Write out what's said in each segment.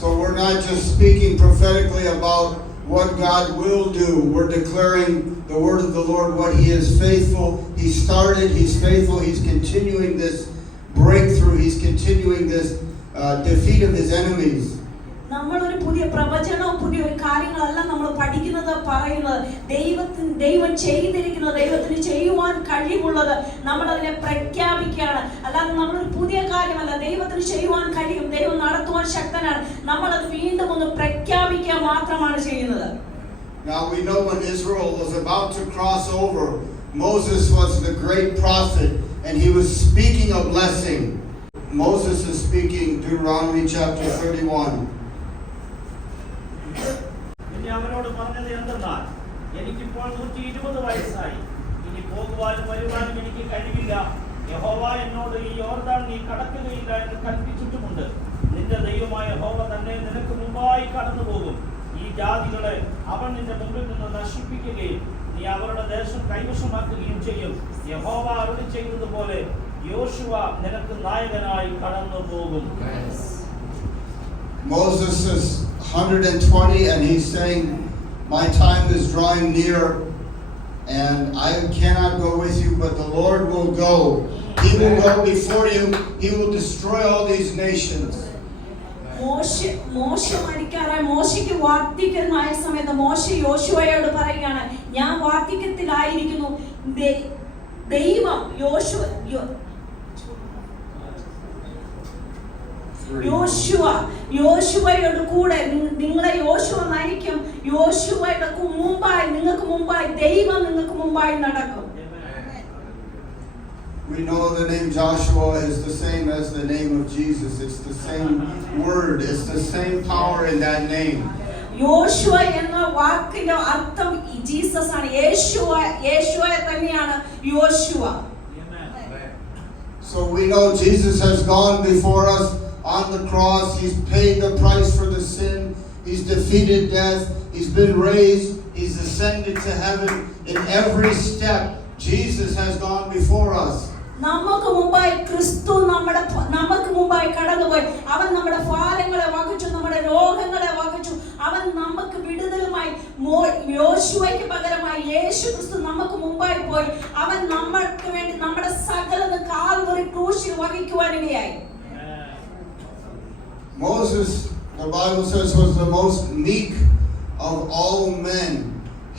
So we're not just speaking prophetically about what God will do. We're declaring the word of the Lord, what He is faithful. He started, He's faithful. He's continuing this breakthrough. He's continuing this defeat of His enemies. നമ്മളൊരു പുതിയ പ്രവചനവും പുതിയൊരു കാര്യങ്ങളല്ല നമ്മൾ പഠിക്കുന്നത് പറയുന്നത് ദൈവം ചെയ്തിരിക്കുന്നത് ദൈവത്തിന് ചെയ്യുവാൻ കഴിവുള്ളത് നമ്മൾ അതിനെ പ്രഖ്യാപിക്കുകയാണ്. അല്ലാതെ നമ്മളൊരു പുതിയ കാര്യമല്ല, ദൈവത്തിന് ചെയ്യുവാൻ കഴിയും, ദൈവം നടത്തുവാൻ ശക്തനാണ്, നമ്മൾ അത് വീണ്ടും ഒന്ന് പ്രഖ്യാപിക്കുക മാത്രമാണ് ചെയ്യുന്നത്. Now we know when Israel was about to cross over, Moses was the great prophet and he was speaking a blessing. Moses is speaking Deuteronomy chapter 31. അവനോട് പറഞ്ഞത് എന്തെന്നാൽ, എനിക്കിപ്പോൾ 120 വയസ്സായി, ഇനി പോകുവാനും വരുവാനും എനിക്ക് കഴിവില്ല. യഹോവ എന്നോട് ഈ യോർദാൻ നീ കടക്കുകയില്ല എന്ന് കൽപ്പിച്ചിട്ടുമുണ്ട്. നിന്റെ ദൈവമായ യഹോവ തന്നെ നിനക്ക് മുമ്പായി കടന്നു പോകും. ഈ ജാതികളെ അവൻ നിന്റെ മുമ്പിൽ നിന്ന് നശിപ്പിക്കുകയും നീ അവരുടെ ദേശം കൈവശമാക്കുകയും ചെയ്യും. യഹോവ അരുളി ചെയ്തതുപോലെ യോശുവ നിനക്ക് നായകനായി കടന്നു പോകും. Moses is 120 and he's saying, my time is drawing near and I cannot go with you, but the Lord will go. He will go before you. He will destroy all these nations. മോശ മരിക്കാറായി മോശയ്ക്ക് വാർദ്ധക്യമായ സമയത്ത് മോശ യോശുവയോട് പറയുകയാണ്, ഞാൻ വാർദ്ധക്യത്തിലായിരിക്കുന്നു, ദൈവം യോശുവയോട് കൂടെ നിങ്ങളെ യോശുവ നയിക്കും. യോശുവയുടെ മുമ്പായി നിങ്ങൾക്ക് മുമ്പായി ദൈവം നിങ്ങൾക്ക് മുമ്പായി നടക്കും. We know the name Joshua is the same as the name of Jesus. It's the same word. It's the same power in that name. യോശുവ എന്ന വാക്കിന്റെ അർത്ഥം ജീസസ് ആണ്. യേശുവ തന്നെയാണ് യോശുവ. So we know Jesus has gone before us on the cross. He's paid the price for the sin. He's defeated death. He's been raised. He's ascended to heaven. In every step, Jesus has gone before us. നമുക്ക് മുമ്പായി ക്രിസ്തു നമുക്ക് മുമ്പായി കടന്നുപോയി. അവൻ നമ്മുടെ ഭാരങ്ങളെ വഹിച്ചു, നമ്മുടെ രോഗങ്ങളെ വഹിച്ചു. അവൻ നമുക്ക് വിടുതലുമായി യോശുവയ്ക്ക് പകരമായി യേശു ക്രിസ്തു നമുക്ക് മുമ്പായി പോയി. അവൻ നമ്മൾക്ക് വേണ്ടി നമ്മുടെ സകലതും കാൽവറി ക്രൂശിൽ വഹിക്കുവാനിടയായി. Moses, the Bible says, was the most meek of all men.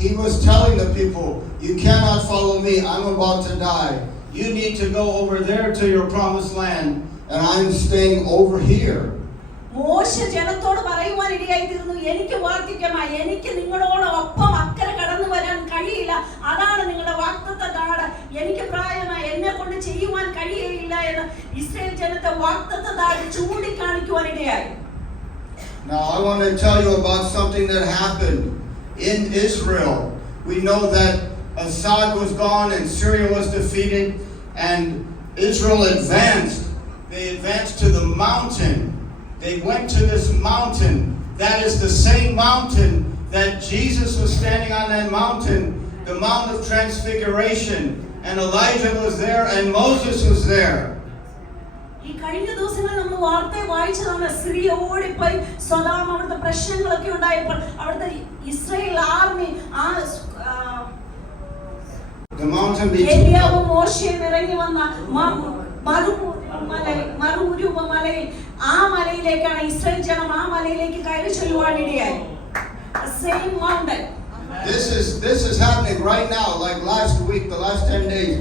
He was telling the people, you cannot follow me. I'm about to die. You need to go over there to your promised land, and I'm staying over here. മോശ ജനത്തോട് പറയുവാൻ ഇടയായിത്തീർന്നു, എനിക്ക് വാർദ്ധക്യമായി, എനിക്ക് നിങ്ങളോടൊപ്പം അക്കരെ കടന്നു വരാൻ കഴിയില്ല. അതാണ് നിങ്ങളുടെ വാഗ്ദത്ത നാട്. എനിക്ക് പ്രായമായി, എന്നെ കൊണ്ട് ചെയ്യുവാൻ കഴിയില്ല എന്ന് ഇസ്രായേൽ ജനത്തെ വാഗ്ദത്ത നാട് ചൂണ്ടിക്കാണിക്കുവാൻ ഇടയായി. Now I want to tell you about something that happened in Israel. We know that Assad was gone and Syria was defeated and Israel advanced. They advanced to the mountain. They went to this mountain. That is the same mountain that Jesus was standing on, that mountain, the Mount of Transfiguration. And Elijah was there and Moses was there. ഈ കഴിഞ്ഞ ദിവസങ്ങളിൽ നമ്മൾ വാർത്ത വായിച്ചതാണ്. സിറിയ ഓടിപ്പോയി സ്വദാം അവിടുത്തെ പ്രശ്നങ്ങളൊക്കെ ഉണ്ടായപ്പോൾ അവിടുത്തെ ഇസ്രായേൽ ആർമി ഏലിയാവും മോശയും ഇറങ്ങി വന്ന മറുരൂപമലയിൽ ആ മലയിലേക്കാണ് ഇസ്രായേൽ ജനം ആ മലയിലേക്ക് കയറി ചെല്ലുവാനിടയായി. Same mountain. This is happening right now, like last week, the last 10 days.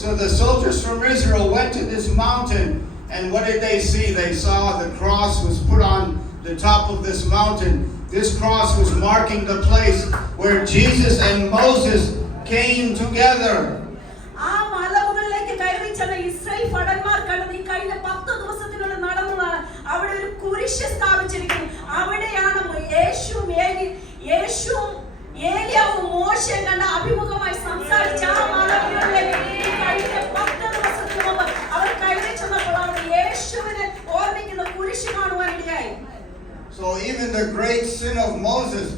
So the soldiers from Israel went to this mountain, and what did they see? They saw the cross was put on the top of this mountain. This cross was marking the place where Jesus and Moses came together. ആ മലമുകളിലേക്ക് കയറി ചെന്ന ഇസ്രായേൽ ഭടന്മാർ കണ്ടത് ഈ കഴിഞ്ഞ 10 ദിവസത്തിനുള്ളിൽ നടന്നതാണ്. അവിടെ ഒരു കുരിശ് സ്ഥാപിച്ചിരിക്കുന്നു. അവിടെയാണ് യേശുവും ഏലിയാവും മോശയും കണ്ട അഭിമുഖമായി സംസാരിച്ച ആ മലമുകളിലേക്ക് ഈ കഴിഞ്ഞ 10 ദിവസത്തിന് മുമ്പ് അവർ കയറി ചെന്നപ്പോൾ അവിടെ യേശുവിനെ ഓർമ്മിക്കുന്ന കുരിശ് കാണുവാനിടയായി. So even the great sin of Moses,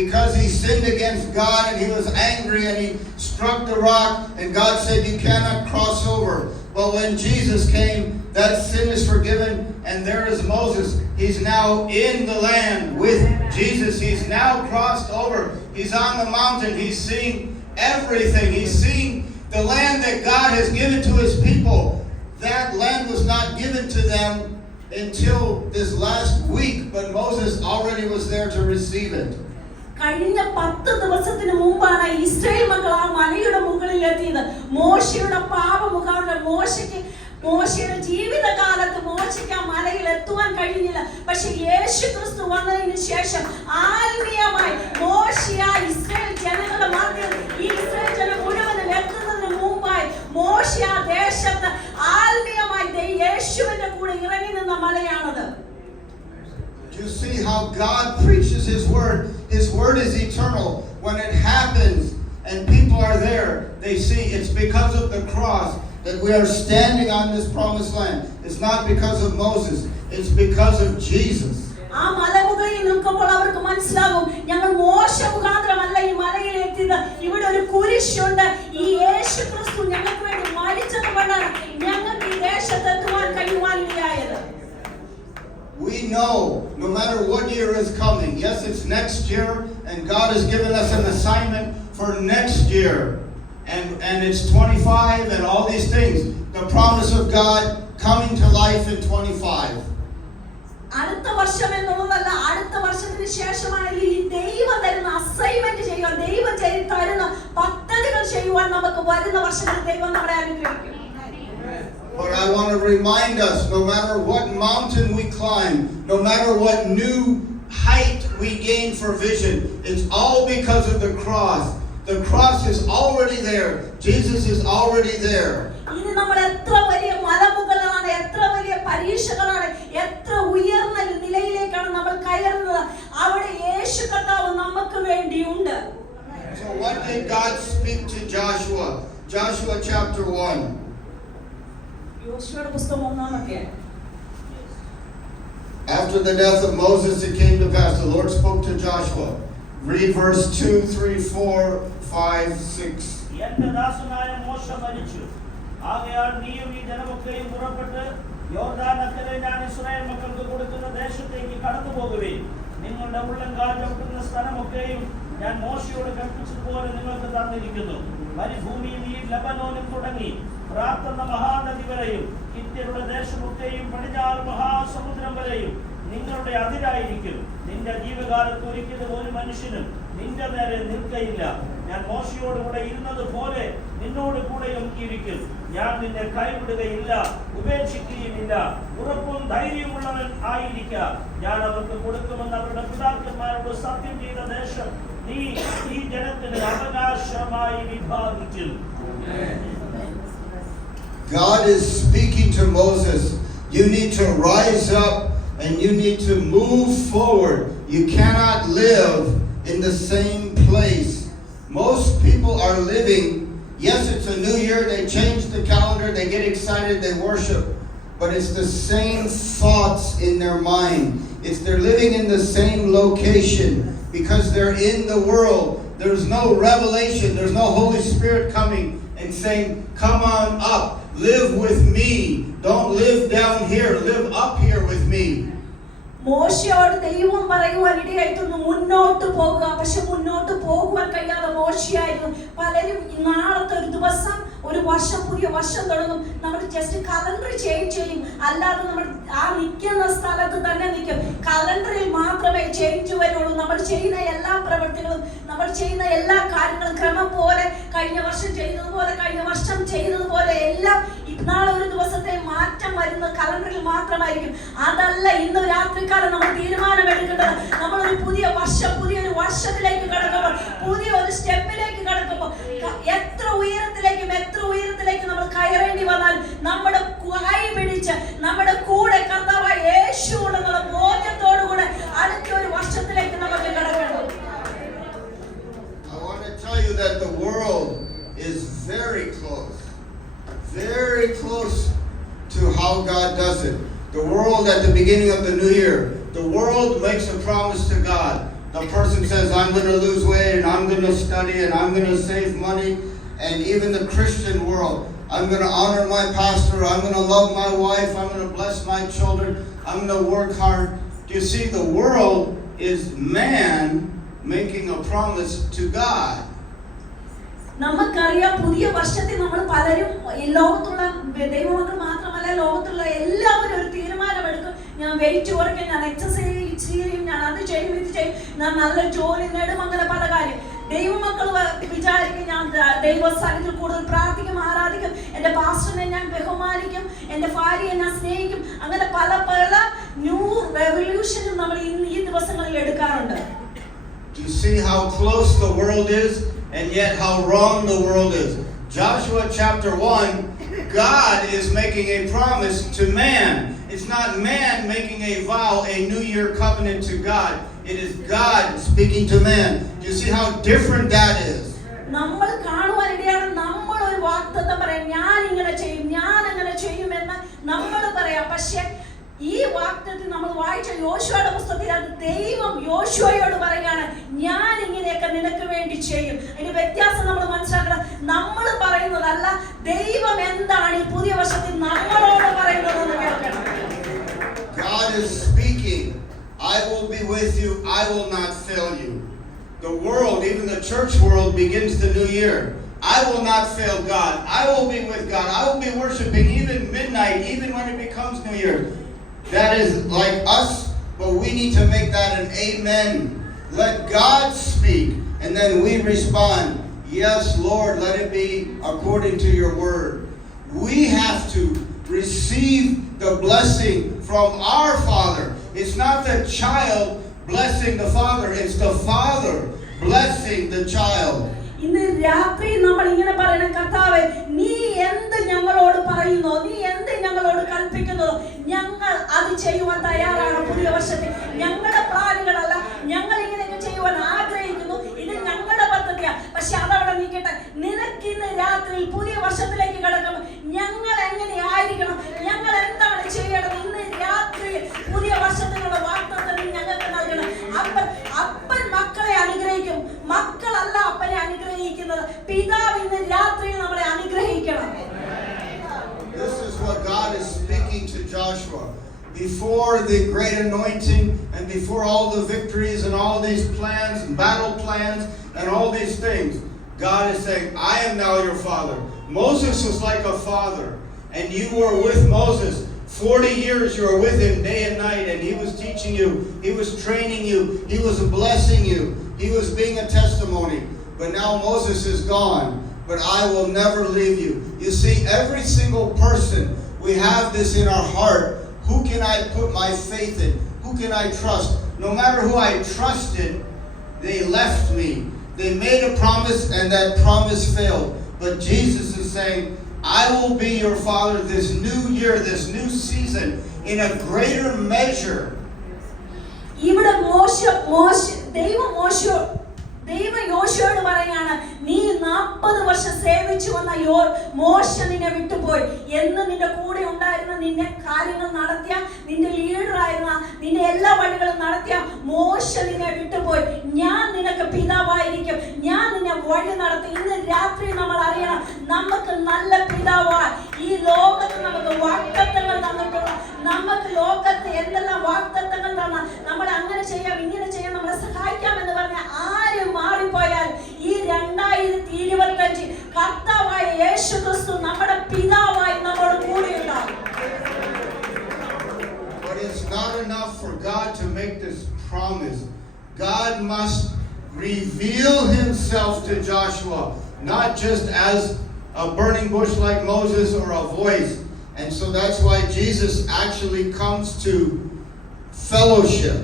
because he sinned against God and he was angry and he struck the rock and God said you cannot cross over. But when Jesus came, that sin is forgiven, and there is Moses. He's now in the land with Jesus. He's now crossed over. He's on the mountain. He's seeing everything. He's seeing the land that God has given to his people. That land was not given to them until this last week, but Moses already was there to receive it. കഴിഞ്ഞ 10 ദിവസത്തിന് മുമ്പാണ് ഇസ്രായേൽ മക്കൾ ആ മലയുടെ മുകളിൽ എത്തിയത്. മോശയുടെ പാപമുഖാന്തരം മോശയുടെ ജീവിതകാലത്ത് മോശയ്ക്ക് ആ മലയിൽ എത്തുവാൻ കഴിഞ്ഞില്ല. പക്ഷെ യേശു ക്രിസ്തു വന്നതിന് ശേഷം ആത്മീയമായി മോശയ ഇസ്രായേൽ ജനങ്ങളുടെ മധ്യത്തിൽ ഈ ഇസ്രായേൽ ജനം മുഴുവനും എത്തുന്നതിന് മുമ്പായി മോശയ ദേശത്ത് ആത്മീയമായി യേശുവിന്റെ കൂടെ ഇറങ്ങി നിന്ന മലയാണത്. You see how God preaches His word. His word is eternal. When it happens and people are there, they see it's because of the cross that we are standing on this promised land. It's not because of Moses. It's because of Jesus. ആ മലമുകളിൽ നിൽക്കുമ്പോൾ അവർക്ക് മനസ്സിലാകും, ഞങ്ങൾ മോശ മുഖാന്തരമല്ല ഈ മലയിൽ എത്തിയത്. ഇവിടെ ഒരു കുരിശുണ്ട്. ഈ യേശു ക്രിസ്തു ഞങ്ങൾക്ക് വേണ്ടി മരിച്ചത് കൊണ്ടാണ് ഞങ്ങൾക്ക് ഈ ദേശത്ത് എത്തുവാൻ കഴിയുവാനിടയായത്. We know no matter what year is coming, yes, it's next year, and God has given us an assignment for next year, and it's 25 and all these things. The promise of God coming to life in 25. അടുത്ത വർഷം എന്നുള്ളതല്ല, അടുത്ത വർഷത്തിന് ശേഷമാണ് ഈ ദൈവം തരുന്ന അസൈൻമെന്റ് ചെയ്യുവാൻ, ദൈവം തരുന്ന പദ്ധതികൾ ചെയ്യുവാൻ നമുക്ക് വരുന്ന വർഷത്തിൽ ദൈവം നമ്മളെ അനുഗ്രഹിക്കും. But I want to remind us, no matter what mountain we climb, no matter what new height we gain for vision, it's all because of the cross. The cross is already there. Jesus is already there. ഇനി നമ്മൾ എത്ര വലിയ മലമുകളാണ്, എത്ര വലിയ പരീക്ഷകളാണ്, എത്ര ഉയർന്ന നിലയിലേക്കാണ് നമ്മൾ കയറുന്നത്, അവിടെ യേശു കർത്താവ് നമുക്ക് വേണ്ടിയുണ്ട്. So what did God speak to Joshua? Joshua chapter 1. യോശുവയുടെ പുസ്തകം 1-ാം അധ്യായം. After the death of Moses, it came to pass, the Lord spoke to Joshua. Read verse 2, 3, 4, 5, 6. എന്റെ ദാസനായ മോശ മരിച്ചു. ആകയാൽ നീയും ഈ ജനമൊക്കെയും പുറപ്പെട്ട് യോർദാനക്കരെ ഞാൻ ഇസ്രായേൽ മക്കൾക്ക് കൊടുക്കുന്ന ദേശത്തേക്ക് കടന്നു പോകുവിൻ. നിങ്ങളുടെ ഉള്ളങ്കാൽ ചവിട്ടുന്ന സ്ഥലമൊക്കെയും ഞാൻ മോശയോട് കൽപ്പിച്ചതുപോലെ നിങ്ങൾക്ക് തന്നിരിക്കുന്നു. മരുഭൂമിയിൽ ഈ ലബനോനും തുടങ്ങി പ്രാർത്ഥന മഹാനദി വരെയും ഹിത്യരുടെ ദേശമൊക്കെയും പടിഞ്ഞാറ് മഹാസമുദ്രം വരെയും നിങ്ങളുടെ അതിരായിരിക്കും. നിന്റെ ജീവകാലത്ത് ഒരിക്കലും ഒരു മനുഷ്യനും നിന്റെ നേരെ നിൽക്കയില്ല. ഞാൻ മോശയോട് കൂടെ ഇരുന്നത് പോലെ നിന്നോട് കൂടെയും ഇരിക്കും. ഞാൻ നിന്നെ കൈവിടുകയില്ല, ഉപേക്ഷിക്കുകയുമില്ല. ഉറപ്പും ധൈര്യമുള്ളവൻ ആയിരിക്ക. ഞാൻ അവർക്ക് കൊടുക്കുമെന്ന് അവരുടെ പിതാക്കന്മാരോട് സത്യം ചെയ്ത ദേശം നീ ഈ ജനത്തിന് അവകാശമായി വിഭാഗിക്കും. God is speaking to Moses. You need to rise up and you need to move forward. You cannot live in the same place. Most people are living, yes, it's a new year, they change the calendar, they get excited, they worship, but it's the same thoughts in their mind. They're living in the same location because they're in the world. There's no revelation, there's no Holy Spirit coming and saying, come on up, live with me. Don't live down here, live up here with me. മോശയോട് ദൈവം പറയുവാൻ ഇടയായിട്ടൊന്ന് മുന്നോട്ട് പോകുക. പക്ഷെ മുന്നോട്ട് പോകുവാൻ കഴിയാതെ മോശയായിരുന്നു. പലരും നാളത്തെ ഒരു ദിവസം, ഒരു വർഷം, പുതിയ വർഷം തുടങ്ങും, നമ്മൾ ജസ്റ്റ് കലണ്ടർ ചേഞ്ച് ചെയ്യും, അല്ലാതെ നമ്മൾ ആ നിൽക്കുന്ന സ്ഥലത്ത് തന്നെ നിൽക്കും. കലണ്ടറിൽ മാത്രമേ ചേഞ്ച് വരുള്ളൂ. നമ്മൾ ചെയ്യുന്ന എല്ലാ പ്രവൃത്തികളും, നമ്മൾ ചെയ്യുന്ന എല്ലാ കാര്യങ്ങളും ക്രമം പോലെ, കഴിഞ്ഞ വർഷം ചെയ്തതുപോലെ എല്ലാം നാളെ ഒരു ദിവസത്തെ മാറ്റം വരുന്ന കലണ്ടറിൽ മാത്രമായിരിക്കും. അതല്ല, ഇന്ന് രാത്രികാലം നമ്മൾ തീരുമാനമെടുക്കേണ്ടത്. നമ്മളൊരു പുതിയൊരു വർഷത്തിലേക്ക് കടക്കുമ്പോൾ, പുതിയൊരു സ്റ്റെപ്പിലേക്ക് കടക്കുമ്പോൾ, എത്ര ഉയരത്തിലേക്ക് നമ്മൾ കയറേണ്ടി വന്നാൽ നമ്മുടെ കൈ പിടിച്ച് നമ്മുടെ കൂടെ കർത്താവായ യേശു ഉണ്ടെന്നുള്ള ബോധ്യത്തോടുകൂടെ അടുത്ത ഒരു വർഷത്തിലേക്ക് നമുക്ക് കടക്കണം. I want to tell you that the world is very close to how God does it. The world at the beginning of the new year, the world makes a promise to God. The person says, I'm going to lose weight and I'm going to study and I'm going to save money. And even the Christian world, I'm going to honor my pastor. I'm going to love my wife. I'm going to bless my children. I'm going to work hard. You see, the world is man making a promise to God. നമുക്കറിയാം പുതിയ വർഷത്തിൽ നമ്മൾ പലരും ലോകത്തുള്ള ദൈവമക്കൾ മാത്രമല്ല ലോകത്തുള്ള എല്ലാവരും ഒരു തീരുമാനമെടുക്കും. ഞാൻ വെയിറ്റ് കുറയ്ക്കും, ഞാൻ എക്സസൈസ് ചെയ്യും, ഞാൻ അത് ചെയ്യും, ഇത് ചെയ്യും, ഞാൻ നല്ല ജോലി നേടും, അങ്ങനെ പല കാര്യം. ദൈവമക്കൾ വിചാരിക്കും ഞാൻ ദൈവസ്ഥാനത്തിൽ കൂടുതൽ പ്രാർത്ഥിക്കും, ആരാധിക്കും, എൻ്റെ പാസ്റ്ററിനെ ഞാൻ ബഹുമാനിക്കും, എൻ്റെ ഭാര്യയെ ഞാൻ സ്നേഹിക്കും, അങ്ങനെ പല പല ന്യൂ റെവല്യൂഷനും നമ്മൾ ഈ ദിവസങ്ങളിൽ എടുക്കാറുണ്ട്. Do you see how close the world is and yet how wrong the world is? Joshua chapter 1, God is making a promise to man. It's not man making a vow, a New Year covenant to God. It is God speaking to man. Do you see how different that is? നമ്മൾ കാണുവാനിടയാണ് നമ്മൾ ഒരു വാഗ്ദത്തം പറയാം, ഞാൻ ഇങ്ങനെ ചെയ്യും, ഞാൻ അങ്ങനെ ചെയ്യുമെന്ന് നമ്മൾ പറയാം. പക്ഷെ ഈ വാഗ്ദത്തം നമ്മൾ വായിച്ച യോശുവയുടെ പുസ്തകത്തിൽ അത് ദൈവം യോശുവയോട് പറയാണ്, ഞാൻ ഇങ്ങനെയൊക്കെ നിനക്ക് വേണ്ടി ചെയ്യും. അതിന്റെ വ്യത്യാസം നമ്മൾ മനസ്സിലാക്കണം. നമ്മൾ പറയുന്നതല്ല, ദൈവം എന്താണ് ഈ പുതിയ വർഷത്തിൽ നമ്മളോട് പറയുന്നതെന്ന് കേൾക്കണം. God is speaking. I will be with you. I will not fail you. The world, even the church world, begins the new year. I will not fail God. I will be with God. I will be worshiping even midnight, even when it becomes New Year. That is like us, but we need to make that an amen. Let God speak, and then we respond, yes, Lord, let it be according to your word. We have to receive the blessing from our Father. It's not the child blessing the father, it's the father blessing the child. ഇന്ന് രാത്രി നമ്മൾ ഇങ്ങനെ പറയണം, കർത്താവേ നീ എന്ത് ഞങ്ങളോട് പറയുന്നോ, നീ എന്ത് ഞങ്ങളോട് കൽപ്പിക്കുന്നോ, ഞങ്ങൾ അത് ചെയ്യുവാൻ തയ്യാറാണ്. പുതിയ വർഷത്തിൽ ഞങ്ങളുടെ പ്ലാനുകളല്ല, ഞങ്ങൾ ഇങ്ങനെയൊക്കെ ചെയ്യുവാൻ ആഗ്രഹിക്കുന്നു, ഇത് ഞങ്ങളുടെ പദ്ധതിയാണ്. പക്ഷെ അതവിടെ നിൽക്കട്ടെ, നിനക്ക് ഇന്ന് രാത്രി പുതിയ വർഷത്തിലേക്ക് കിടക്കുമ്പോൾ ഞങ്ങൾ എങ്ങനെയായിരിക്കണം, ഞങ്ങൾ എന്താണ് ചെയ്യണം, ഇന്ന് രാത്രി പുതിയ വർഷത്തിനുള്ള വാഗ്ദത്തം ഞങ്ങൾക്ക് നൽകണം. അപ്പൻ മക്കളെ അനുഗ്രഹിക്കും, മക്കളല്ല അപ്പനെ അനുഗ്രഹിക്കുന്നത്. പിതാവ് ഇന്ന് രാത്രി നമ്മളെ അനുഗ്രഹിക്കണം. This is what God is speaking to Joshua. Before the great anointing and before all the victories and all these plans and battle plans and all these things, God is saying, I am now your father. Moses was like a father, and you were with Moses. 40 years you were with him day and night, and he was teaching you, he was training you, he was blessing you, he was being a testimony. But now Moses is gone, but I will never leave you. You see, every single person, we have this in our heart. Who can I put my faith in? Who can I trust? No matter who I trusted, they left me. They made a promise and that promise failed. But Jesus is saying, I will be your father this new year, this new season, in a greater measure. ഇവിടെ ദൈവം യോശുവയോട് പറയാണ്, നീ 40 വർഷം സേവിച്ചു വന്ന മോശ നിന്നെ വിട്ടുപോയി. എന്ന് നിന്റെ കൂടെ ഉണ്ടായിരുന്ന, നിന്നെ കാര്യങ്ങൾ നടത്തിയ, നിന്റെ ലീഡറായിരുന്ന, നിന്റെ എല്ലാ വഴികളും നടത്തിയ മോശ നിന്നെ വിട്ടുപോയി. ഞാൻ നിനക്ക് പിതാവായിരിക്കും, ഞാൻ നിന്നെ വഴി നടത്തി. ഇന്ന് രാത്രി നമ്മൾ അറിയണം, നമുക്ക് നല്ല പിതാവായി ഈ ലോകത്ത് നമുക്ക് വാഗ്ദത്തങ്ങൾ തന്നിട്ടുള്ള, നമുക്ക് ലോകത്ത് എന്തെല്ലാം വാഗ്ദത്തങ്ങൾ തന്ന, നമ്മളെ അങ്ങനെ ചെയ്യാം, ഇങ്ങനെ ചെയ്യാം, നമ്മളെ സഹായിക്കാം എന്ന് പറഞ്ഞ ആരും മാറിപ്പോയാൽ ഈ 2025 കർത്താവായ യേശുക്രിസ്തു നമ്മുടെ പിതാവായി നമ്മോട് കൂടെ ഉണ്ടാകും. But it's not enough for God to make this promise. God must reveal himself to Joshua, not just as a burning bush like Moses or a voice. And so that's why Jesus actually comes to fellowship.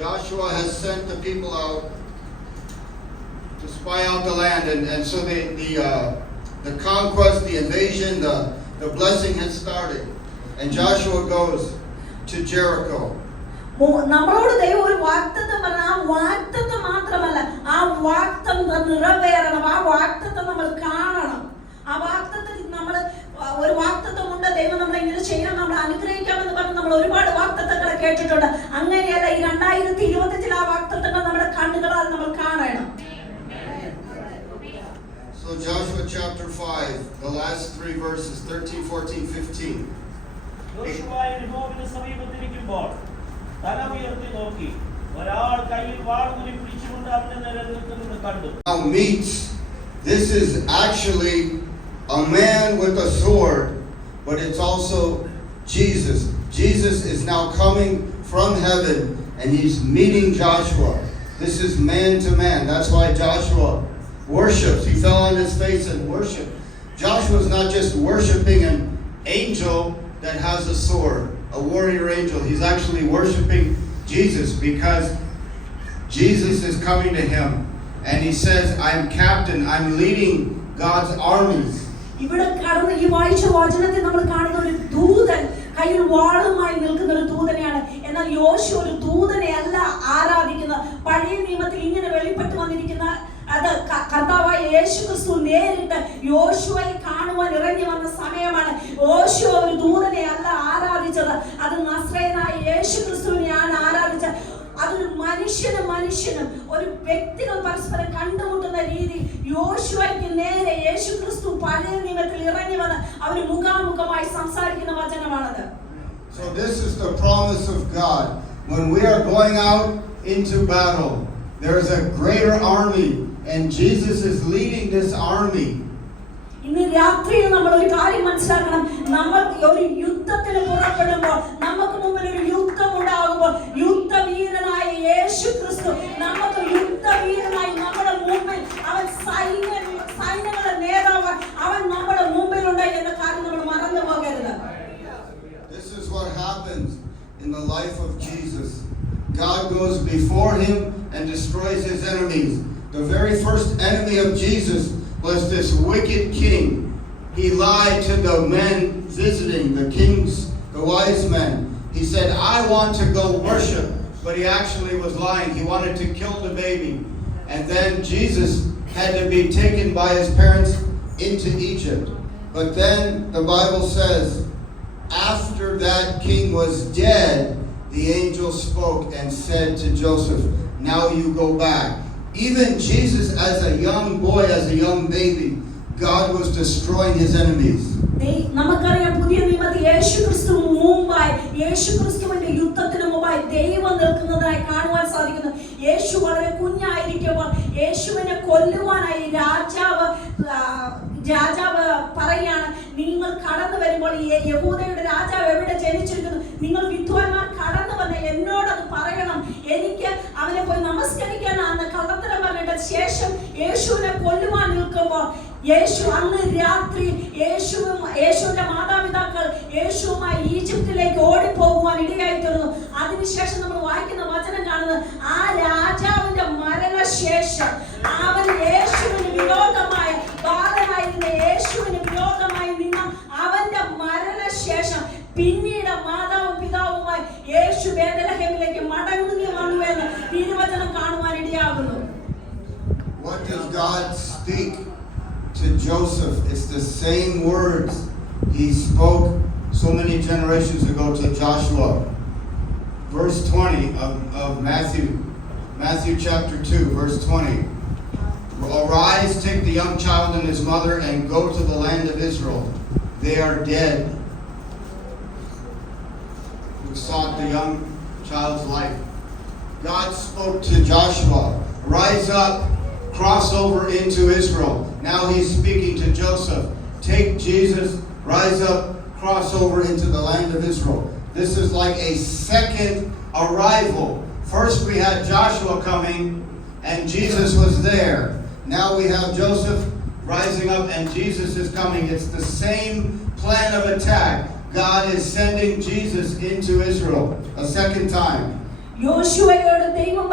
Joshua has sent the people out to spy out the land, and so the conquest, the invasion, the blessing has started. And Joshua goes to Jericho. നമ്മളോട് ദൈവം ഒരു വാഗ്ദത്തം പറഞ്ഞ, ആ വാഗ്ദത്തം മാത്രമല്ല, ആ വാഗ്ദത്തം നിറവേറണം, ആ വാഗ്ദത്തം നമ്മൾ കാണണം. ആ വാഗ്ദത്തത്തിൽ നമ്മൾ ഒരു വാഗ്ദത്തമുണ്ട്, ദൈവം നമ്മളെ ഇങ്ങനെ ചെയ്യണം, നമ്മളെ അനുഗ്രഹിക്കാമെന്ന് പറഞ്ഞ് നമ്മൾ ഒരുപാട് വാഗ്ദത്തങ്ങളെ കേട്ടിട്ടുണ്ട്. അങ്ങനെയല്ല, ഈ 2025 ആ വാഗ്ദത്തങ്ങൾ നമ്മുടെ കണ്ണുകളാൽ നമ്മൾ കാണണം. So Joshua chapter 5, the last 3 verses, 13, 14, 15. യോശുവ യെഹോവയുടെ സമീപത്തിരിക്കുമ്പോൾ തല ഉയർത്തി നോക്കി ഒരാൾ കയ്യിൽ വാളുകുരി പിടിച്ചുകൊണ്ട് അവന്റെ നേരെ നിൽക്കുന്നത് കണ്ടു. Now meets, this is actually a man with a sword, but it's also Jesus. Jesus is now coming from heaven and he's meeting Joshua. This is man to man. That's why Joshua worships. He fell on his face and worshiped. Joshua's not just worshiping an angel that has a sword, a warrior angel. He's actually worshiping Jesus because Jesus is coming to him and he says, I'm captain, I'm leading God's armies. ഇവിടെ കടന്ന് ഈ വായിച്ച വചനത്തിൽ നമ്മൾ കാണുന്ന ഒരു ദൂതൻ കയ്യിൽ വാളുമായി നിൽക്കുന്ന ഒരു ദൂതനെയാണ്. എന്നാൽ യോശുവ ഒരു ദൂതനെ അല്ല ആരാധിക്കുന്നത്. പഴയ നിയമത്തിൽ ഇങ്ങനെ വെളിപ്പെട്ട് വന്നിരിക്കുന്ന അത് കർത്താവായ യേശുക്രിസ്തു നേരിട്ട് യോശുവയെ കാണുവാൻ ഇറങ്ങി വന്ന സമയമാണ്. യോശുവ ഒരു ദൂതനെ അല്ല ആരാധിച്ചത്, അത് നസ്രയനായ യേശുക്രിസ്തുവിനെയാണ് ആരാധിച്ചത്. അതൊരു മനുഷ്യനും ഒരു വ്യക്തികൾ പരസ്പരം കണ്ടുമുട്ടുന്ന രീതി യോശുവയ്ക്ക് നേരെ യേശുക്രിസ്തു പഴയ നിയമത്തിൽ ഇറങ്ങി വന്ന് അവർ മുഖാമുഖമായി സംസാരിക്കുന്ന വചനമാണത്. So this is the promise of God. When we are going out into battle, there is a greater army and Jesus is leading this army. ഇന്ന് രാത്രിയിൽ നമ്മൾ ഒരു കാര്യം മനസ്സിലാക്കണം. നമ്മൾ ഒരു യുദ്ധത്തിന് പുറപ്പെടുമ്പോൾ നമുക്ക് മുമ്പിൽ ഒരു യുദ്ധം ഉണ്ടാകുമ്പോൾ യുദ്ധവീരനായ യേശുക്രിസ്തു നമുക്ക് യുദ്ധവീരനായി നമ്മുടെ മുമ്പിൽ അവൻ സൈന്യങ്ങളുടെ നേതാവ് അവൻ നമ്മുടെ മുമ്പിലുണ്ട് എന്ന കാര്യം നമ്മൾ മറന്നു പോകരുത്. This is what happens in the life of Jesus. God goes before him and destroys his enemies. The very first enemy of Jesus was this wicked king. He lied to the men visiting, the kings, the wise men. He said, I want to go worship, but he actually was lying. He wanted to kill the baby. And then Jesus had to be taken by his parents into Egypt. But then the Bible says, after that king was dead, the angel spoke and said to Joseph, now you go back. Even Jesus as a young boy, as a young baby, God was destroying his enemies. നമുക്കറിയാം പുതിയ നിയമത്തിൽ യേശുക്രിസ്തു മുമ്പായി യേശുക്രിസ്തുവിന്റെ യുദ്ധത്തിന് മുമ്പായി ദൈവം നിൽക്കുന്നതായി കാണുവാൻ സാധിക്കുന്നു. യേശു വളരെ കുഞ്ഞായിരിക്കുമ്പോൾ യേശുവിനെ കൊല്ലുവാനായി രാജാവ് പറയാണ്, നിങ്ങൾ കടന്നു വരുമ്പോൾ യഹൂദയുടെ രാജാവ് എവിടെ ജനിച്ചിരിക്കുന്നു, നിങ്ങൾ വിദ്വാൻമാർ കടന്നു വന്ന് എന്നോടത് പറയണം, എനിക്ക് അവനെ പോയി നമസ്കരിക്കാനാണ് കള്ളത്തരം പറഞ്ഞിട്ട് ശേഷം യേശുവിനെ കൊല്ലുവാൻ നിൽക്കുമ്പോൾ യേശു അന്ന് രാത്രി യേശുവിന്റെ മാതാപിതാക്കൾ യേശുവുമായി ഈജിപ്തിലേക്ക് ഓടിപ്പോകുവാൻ ഇടയായി തീർന്നു. അതിനുശേഷം നമ്മൾ വായിക്കുന്ന വചനം കാണുന്നത് ആ രാജാവിന്റെ മരണശേഷം അവൻ യേശുവിന് വിരോധമായി ബാലനായിരുന്ന യേശുവിന് വിരോധമായി നിന്ന അവന്റെ മരണശേഷം പിന്നീട് മാതാവും പിതാവുമായി യേശു ബേത്ലഹേമിലേക്ക് മടങ്ങുകയും വന്നു എന്ന് തിരുവചനം കാണുവാൻ ഇടയാകുന്നു. What does God speak to Joseph? It's the same words he spoke so many generations ago to Joshua. Verse 20 of Matthew chapter 2, verse 20. Arise, take the young child and his mother and go to the land of Israel. They are dead who sought the young child's life. God spoke to Joshua, rise up, cross over into Israel. Now he's speaking to Joseph. Take Jesus, rise up, cross over into the land of Israel. This is like a second arrival. First we had Joshua coming and Jesus was there. Now we have Joseph rising up and Jesus is coming. It's the same plan of attack. God is sending Jesus into Israel a second time. യോശുവയോട് ദൈവം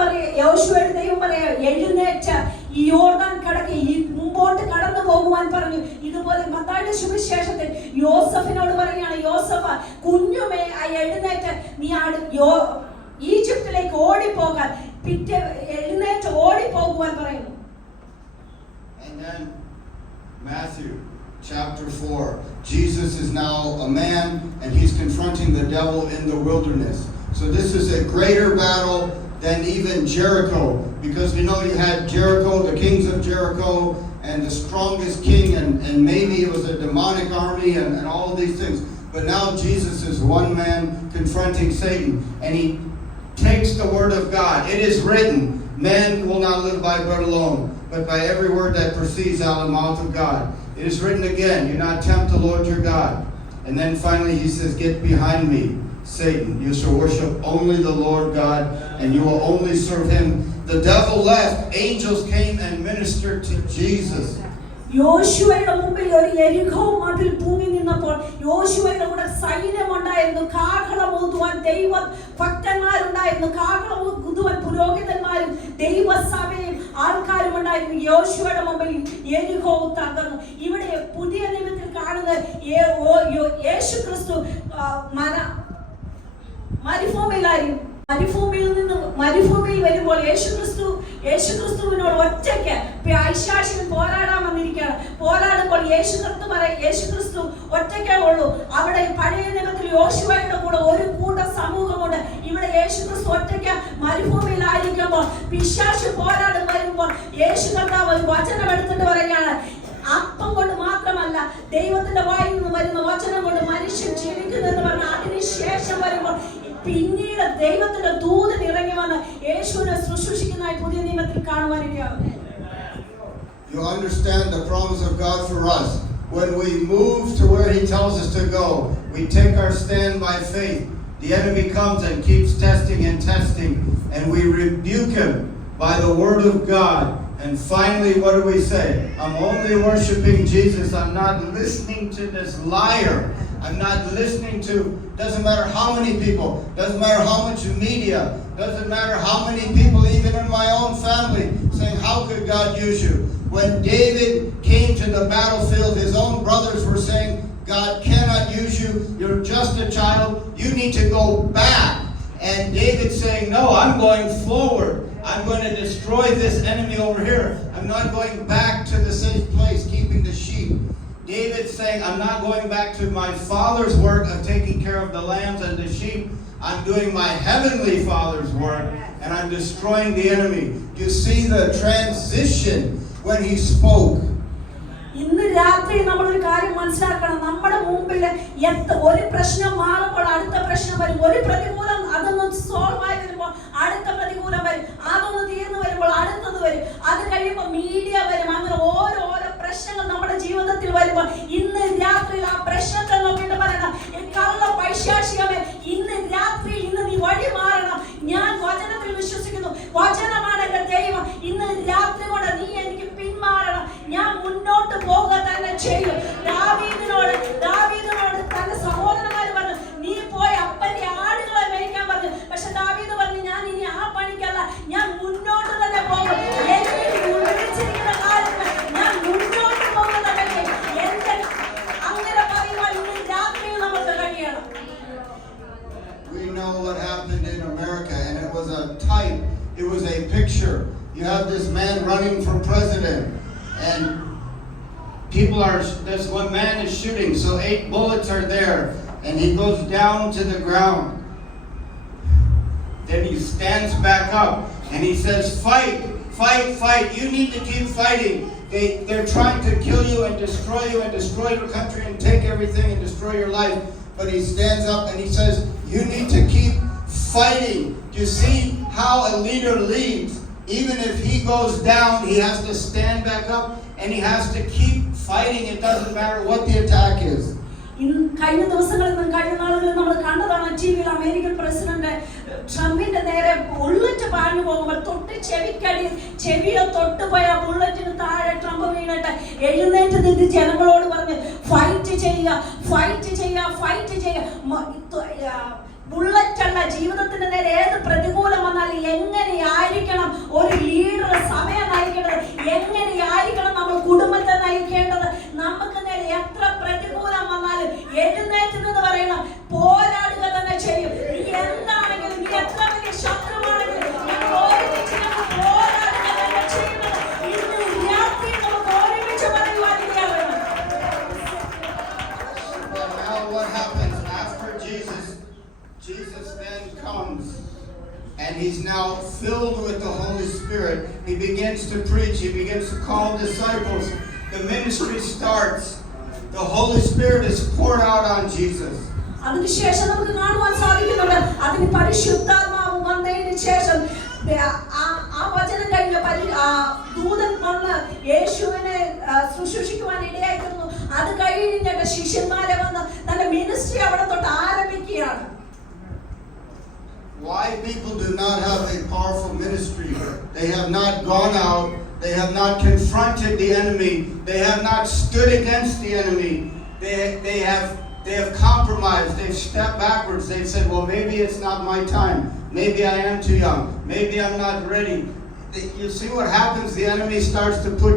പറയാ എഴുന്നേറ്റ് ഈ യോർദാൻ കടക്ക് മുമ്പോട്ട് കടന്നു പോകുവാൻ പറഞ്ഞു. ഇതുപോലെ മത്തായിയുടെ സുവിശേഷത്തിൽ യോസഫിനോട് പറയുകയാണ്, യോസഫ് കുഞ്ഞുമേ എഴുന്നേറ്റ് നീ ഈജിപ്തിലേക്ക് ഓടിപ്പോകാൻ എഴുന്നേറ്റ് ഓടിപ്പോകുവാൻ പറയുന്നു. And then Matthew chapter 4, Jesus is now a man and he's confronting the devil in the wilderness. So this is a greater battle than even Jericho, because we know you had Jericho, the kings of Jericho, and the strongest king, and maybe it was a demonic army and all of these things. But now Jesus is one man confronting Satan, and he takes the word of God. It is written, man will not live by bread alone, but by every word that proceeds out of the mouth of God. It is written again, do not tempt the Lord your God. And then finally he says, get behind me, Satan. You shall worship only the Lord God, and you will only serve him. The devil left. Angels came and ministered to Jesus. യോശുവയുടെ മുമ്പിൽ ഒരു യെരിഹോ മതിൽ തൂങ്ങി നിന്നപ്പോൾ യോശുവയുടെ കൂടെ സൈന്യമുണ്ടായിരുന്നു, കാഹളം ഊതുവാൻ ദൈവ ഭക്തന്മാരുണ്ടായിരുന്നു, കാഹളം ഊതുവാൻ പുരോഹിതന്മാരും ദൈവസഭയും ആൾക്കാരും ഉണ്ടായിരുന്നു. യോശുവയുടെ മുമ്പിൽ യെരിഹോ തകർന്നു. ഇവിടെ പുതിയ നിയമത്തിൽ കാണുന്നത് യേശു ക്രിസ്തു മരുഭൂമിയിൽ വരുമ്പോൾ യേശുക്രിസ്തുവിനോട് ഒറ്റയ്ക്ക് പൈശാചികൻ പോരാടാൻ വന്നിരിക്കുകയാണ്. പോരാടുമ്പോൾ യേശുക്രിസ്തു ഒറ്റയ്ക്കേ ഉള്ളൂ. അവിടെ പഴയ നിയമത്തിൽ യോശുവയുടെ കൂടെ ഒരു കൂട്ട സമൂഹമുണ്ട്. ഇവിടെ യേശുക്രിസ്തു ഒറ്റയ്ക്ക് മരുഭൂമിയിലായിരിക്കുമ്പോൾ പിശാച് പോരാടും വരുമ്പോൾ യേശു കർത്താവ് ഒരു വചനം എടുത്തിട്ട് പറയുകയാണ്, അപ്പം കൊണ്ട് മാത്രമല്ല ദൈവത്തിന്റെ വായിൽ നിന്ന് വരുന്ന വചനം കൊണ്ട് മനുഷ്യൻ ജീവിക്കുന്നു എന്ന് പറഞ്ഞ അതിനുശേഷം വരുമ്പോൾ പിന്നീട് ദൈവത്തിന്റെ ദൂതൻ ഇറങ്ങി വന്ന് യേശുവിനെ ശുശ്രൂഷിക്കുന്നതായി പുതിയ നിയമത്തിൽ കാണുവാനിടയാകും. You understand the promise of God for us. When we move to where he tells us to go, we take our stand by faith. The enemy comes and keeps testing, and we rebuke him by the word of God. And finally, what do we say? I'm only worshiping Jesus. I'm not listening to this liar. I'm not listening to, doesn't matter how many people, doesn't matter how much media, doesn't matter how many people, even in my own family, saying, how could God use you? When David came to the battlefield, his own brothers were saying, God cannot use you. You're just a child. You need to go back. And David saying, no, I'm going forward. I'm going to destroy this enemy over here. I'm not going back to the safe place, keeping the sheep. David saying, I'm not going back to my father's work of taking care of the lambs and the sheep. I'm doing my heavenly Father's work, and I'm destroying the enemy. You see the transition when he spoke. ഇന്ന് രാത്രി നമ്മളൊരു കാര്യം മനസ്സിലാക്കണം. നമ്മുടെ മുമ്പിൽ ഒരു പ്രശ്നം മാറുമ്പോൾ അടുത്ത പ്രശ്നം വരും. ഒരു പ്രതികൂലം അതൊന്ന് സോൾവ് ആയി വരുമ്പോൾ അടുത്ത പ്രതികൂലം വരും. അതൊന്ന് തീർന്നു വരുമ്പോൾ അടുത്തത് വരും. അത് കഴിയുമ്പോൾ മീഡിയ വരും. അങ്ങനെ ഓരോ പ്രശ്നങ്ങൾ നമ്മുടെ ജീവിതത്തിൽ വരുമ്പോൾ ഇന്ന് രാത്രി ആ പ്രശ്നത്തെ നോക്കിയിട്ട് പറയണം, കള്ള പൈശാചികമേ, ഇന്ന് രാത്രി നീ വഴി മാറണം. ഞാൻ വചനത്തിൽ വിശ്വസിക്കുന്നു. വചനമാണ് എന്റെ ദൈവം. ഇന്ന് രാത്രി കൊണ്ട് നീ എനിക്ക് പിന്മാറണം. ഞാൻ മുന്നോട്ട് പോകുക തന്നെ ചെയ്യും. ദാവീദിനോട് തന്റെ സഹോദരന്മാർ പറഞ്ഞു, നീ പോയി അപ്പന്റെ ആടുകളെ മേയ്ക്കാൻ പറഞ്ഞു. പക്ഷെ ദാവീദ് പറഞ്ഞു, ഞാൻ ഇനി ആ പണിക്കല്ല, ഞാൻ മുന്നോട്ട് തന്നെ പോകും. എനിക്ക് വിളിച്ചിരിക്കുന്ന കാര്യങ്ങൾ ഞാൻ മുന്നോട്ട് പോകുന്നതല്ലേ എന്റെ അങ്ങനെ പറയുവാൻ ഇന്ന് രാത്രി നമുക്ക് കഴിയണം. We know what happened in America, and it was a type, it was a picture. You have this man running for president, and this one man is shooting, so 8 bullets are there, and he goes down to the ground. Then he stands back up, and he says, fight, fight, fight. You need to keep fighting. They're trying to kill you and destroy your country and take everything and destroy your life. But he stands up and he says, you need to keep fighting. You see how a leader leads. Even if he goes down, he has to stand back up and he has to keep fighting. It doesn't matter what the attack is. കഴിഞ്ഞ ദിവസങ്ങളിൽ കഴിഞ്ഞ നാളുകളിൽ നമ്മൾ കണ്ടതാണ് ടിവിയിൽ American president ട്രംപിന്റെ നേരെ ബുള്ളറ്റ് പാഞ്ഞു പോകുമ്പോൾ ചെവിയെ തൊട്ടുപോയ ബുള്ളറ്റിന് താഴെ ട്രംപ് വീണിട്ട് എഴുന്നേറ്റ് നിന്ന് ജനങ്ങളോട് പറഞ്ഞ് ഫൈറ്റ് ചെയ്യുക. ബുള്ളറ്റ് അല്ല, ജീവിതത്തിന്റെ നേരെ ഏത് പ്രതികൂലം വന്നാലും എങ്ങനെയായിരിക്കണം ഒരു ലീഡർ സമയം നയിക്കേണ്ടത്, എങ്ങനെയായിരിക്കണം നമ്മൾ കുടുംബത്തെ നയിക്കേണ്ടത്. നമുക്ക് നേരെ എത്ര പ്രതികൂലം വന്നാലും എഴുന്നേറ്റ് നിന്ന് പറയണം, പോരാടുക തന്നെ ചെയ്യും. നീ എന്താണെങ്കിലും, നീ എത്ര വലിയ ശത്രുവാണെങ്കിലും ഞങ്ങൾ ഒരുമിച്ച് പോരാടുക തന്നെ ചെയ്യുന്നത് ഇന്ന് രാത്രി നമുക്ക് ഒരുമിച്ച് പറയുവാനിടയാകണം. Now what happens after Jesus then comes and he's now filled with the Holy Spirit. He begins to preach. He begins to call disciples. The ministry starts. The Holy Spirit is poured out on Jesus. അതിനുശേഷം നമുക്ക് കാണുവാൻ സാധിക്കുന്നുണ്ട് അതിന് പരിശുദ്ധാത്മാവ് വന്നതിന് ശേഷം ആ വചനം കഴിഞ്ഞ ദൂതൻ വന്ന് യേശുവിനെ ശുശ്രൂഷിക്കുവാൻ ഇടയായിരുന്നു. അത് കഴിഞ്ഞിട്ട് ശിഷ്യന്മാരെ വന്ന് തന്റെ മിനിസ്ട്രി അവിടെ തൊട്ട് ആരംഭിക്കുകയാണ്. Why people do not have a powerful ministry? They have not gone out. They have not confronted the enemy. They have not stood against the enemy. They have compromised. They've stepped backwards. They've said, well, maybe it's not my time. Maybe I am too young. Maybe I'm not ready. You see what happens? The enemy starts to put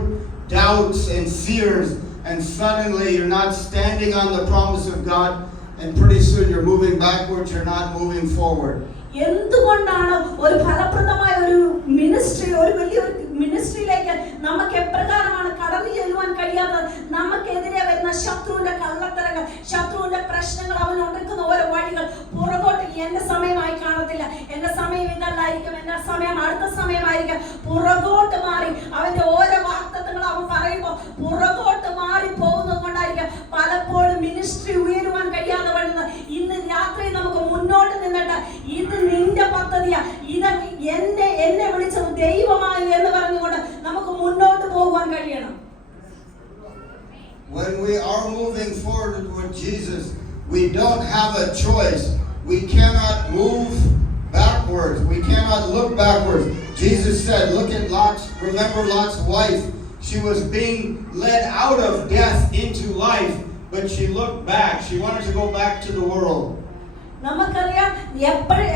doubts and fears, and suddenly you're not standing on the promise of God, and pretty soon you're moving backwards. You're not moving forward. എന്തുകൊണ്ടാണ് ഒരു ഫലപ്രദമായ ഒരു മിനിസ്ട്രി, ഒരു വലിയൊരു മിനിസ്ട്രിയിലേക്ക് നമുക്ക് എപ്രകാരമാണ് കടന്നു ചെല്ലുവാൻ കഴിയാത്തത്? നമുക്കെതിരെ വരുന്ന ശത്രുവിന്റെ കള്ളത്തരങ്ങൾ, ശത്രുവിന്റെ പ്രശ്നങ്ങൾ, അവൻ ഉണ്ടാക്കുന്ന ഓരോ വഴികൾ പുറകോട്ട് എന്റെ സമയമായി കാണത്തില്ല, എന്റെ സമയം ഇതല്ലായിരിക്കും, എന്റെ സമയം അടുത്ത സമയമായിരിക്കും, പുറകോട്ട് മാറി അവന്റെ ഓരോ വാഗ്ദത്തങ്ങൾ അവൻ പറയുമ്പോൾ പുറകോട്ട് മാറി പോകുന്നത് കൊണ്ടായിരിക്കും പലപ്പോഴും മിനിസ്ട്രി ഉയരുവാൻ കഴിയാതെ വരുന്നത്. ഇന്ന് രാത്രി നമുക്ക് മുന്നോട്ട് നിന്നിട്ട് ഇത് നിന്റെ പദ്ധതിയാ, ഇത് എന്നെ വിളിച്ചത് ദൈവമായി എന്ന് പറഞ്ഞുകൊണ്ട് നമുക്ക് മുന്നോട്ട് പോകുവാൻ കഴിയണം. When we are moving forward with Jesus, we don't have a choice. We cannot move backwards. We cannot look backwards. Jesus said, look at Lot's, remember Lot's wife. She was being led out of death into life, but she looked back. She wanted to go back to the world. നമുക്കറിയാം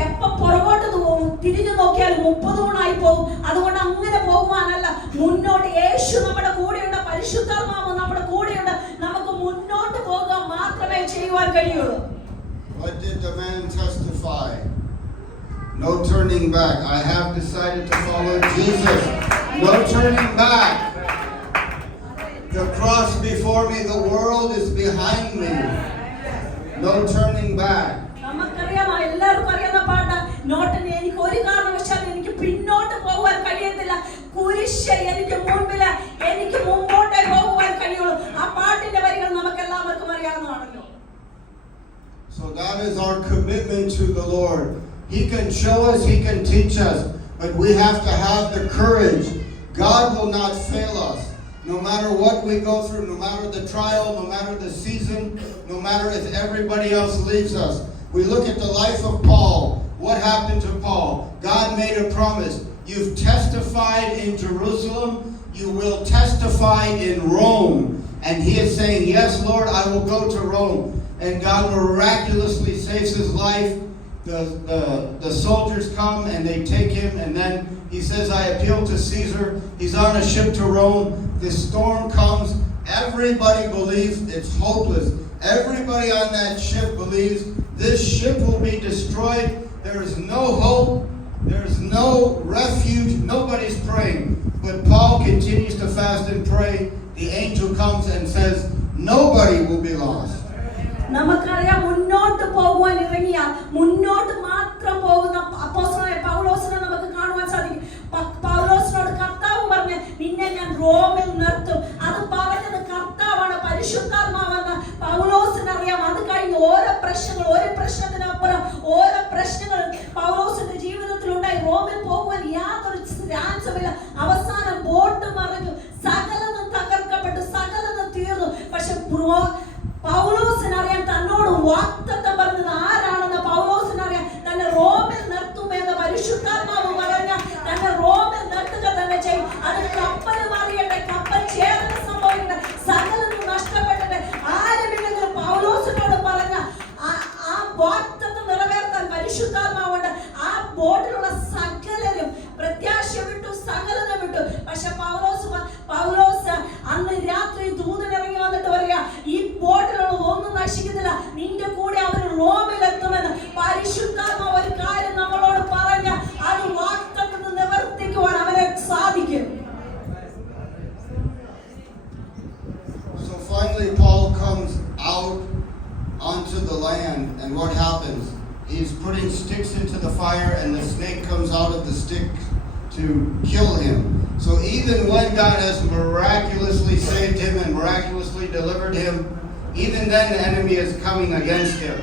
എപ്പോ പുറകോട്ട് തിരിഞ്ഞു നോക്കിയാൽ 30 ഊണായി പോകും. അതുകൊണ്ട് അങ്ങനെ പോകുവാനല്ല, മുന്നോട്ട് യേശു നമ്മുടെ കൂടെയുണ്ട്, പരിശുദ്ധാത്മാവ് നമ്മുടെ കൂടെയുണ്ട്, നമുക്ക് മുന്നോട്ട് പോകുക മാത്രമേ ചെയ്യുവാൻ കഴിയുള്ളൂ. What did the man testify? No turning back. I have decided to follow Jesus. No turning back. The cross before me, the world is behind me. No turning back. നമുക്കറിയാം, എല്ലാവർക്കും അറിയാവുന്ന പാട്ട്, നോട്ടിന് എനിക്ക് ഒരു കാരണവശാലും എനിക്ക് പിന്നോട്ട് പോകാൻ കഴിയത്തില്ല, കുരിശ് എനിക്ക് മുൻപില്, എനിക്ക് മുമ്പോട്ടേ പോകുവാൻ കഴിയുള്ളൂ. ആ പാട്ടിന്റെ വരികൾ നമുക്ക് എല്ലാവർക്കും അറിയാവുന്നതാണല്ലോ. So that is our commitment to the Lord. He can show us, He can teach us, but we have to have the courage. God will not fail us. No matter what we go through, no matter the trial, no matter the season, no matter if everybody else leaves us. We look at the life of Paul. What happened to Paul? God made a promise. You've testified in Jerusalem. You will testify in Rome. And he is saying, yes, Lord, I will go to Rome. And God miraculously saves his life. The soldiers come and they take him. And then he says, I appeal to Caesar. He's on a ship to Rome. The storm comes. Everybody believes it's hopeless. Everybody on that ship believes this ship will be destroyed. There is no hope. There is no refuge. Nobody's praying. But Paul continues to fast and pray. The angel comes and says, nobody will be lost. നമുക്കറിയാം, മുന്നോട്ട് പോകുവാൻ ഇറങ്ങിയ, മുന്നോട്ട് മാത്രം പോകുന്ന അപ്പോസ്തലനായ പൗലോസിനെ നമുക്ക് കാണുവാൻ സാധിക്കും. പൗലോസിനോട് കർത്താവ് പറഞ്ഞു, നിന്നെ ഞാൻ റോമിൽ നിർത്തും. അത് പറഞ്ഞത് കർത്താവാണ്, പരിശുദ്ധാത്മാവെന്ന് പൗലോസിനറിയാം. അത് കഴിഞ്ഞ് ഓരോ പ്രശ്നങ്ങൾ, ഒരു പ്രശ്നത്തിനപ്പുറം ഓരോ പ്രശ്നങ്ങൾ പൗലോസിന്റെ ജീവിതത്തിൽ ഉണ്ടായി. റോമിൽ പോകുവാൻ യാതൊരു ചാൻസുമില്ല. അവസാനം ബോട്ട് മറിഞ്ഞു, സകലതും തകർക്കപ്പെട്ടു, സകലതും തീർന്നു. പക്ഷെ പൗലോസിനറിയാം തന്നോട് വാഗ്ദത്തം പറഞ്ഞത് ആരാണെന്ന് പൗലോസിനറിയാം. തന്നെ റോമിൽ നിർത്തുമെന്ന് പരിശുദ്ധാത്മാവ് പറഞ്ഞ തന്നെ റോമിൽ നിർത്തുക തന്നെ ചെയ്യും. അത് കപ്പൽ മറിയട്ടെ, കപ്പൽ ചേർന്ന് സംഭവിക്കട്ടെ, സകലതും നഷ്ടപ്പെട്ടിട്ട് ആരെങ്കിലും പൗലോസിനോട് പറഞ്ഞ ആ വാഗ്ദത്തം നിറവേറ്റാൻ പരിശുദ്ധാത്മാവുണ്ട്. ആ ബോട്ടിലുള്ള സകലരും പ്രത്യാശ വിട്ടു, സകലതും വിട്ടു. പക്ഷെ പൗലോസ് അന്ന് രാത്രി ദൂതനിറങ്ങി വന്നിട്ട് പറയാ, ഈ ബോട്ടിലുള്ള ഒന്നും നശിക്കുന്നില്ല, നിന്റെ കൂടെ അവർ റോമിലെത്തുമെന്ന് പരിശുദ്ധാത്മാവ് ഒരു കാര്യം നമ്മളോട് പറഞ്ഞ അത് വാഗ്ദത്തം നിവർത്തിക്കുവാൻ അവരെ സാധിക്കും. So finally Paul comes out onto the land, and what happens? He's putting sticks into the fire, and the snake comes out of the stick to kill him. So even when God has miraculously saved him and miraculously delivered him, even then the enemy is coming against him.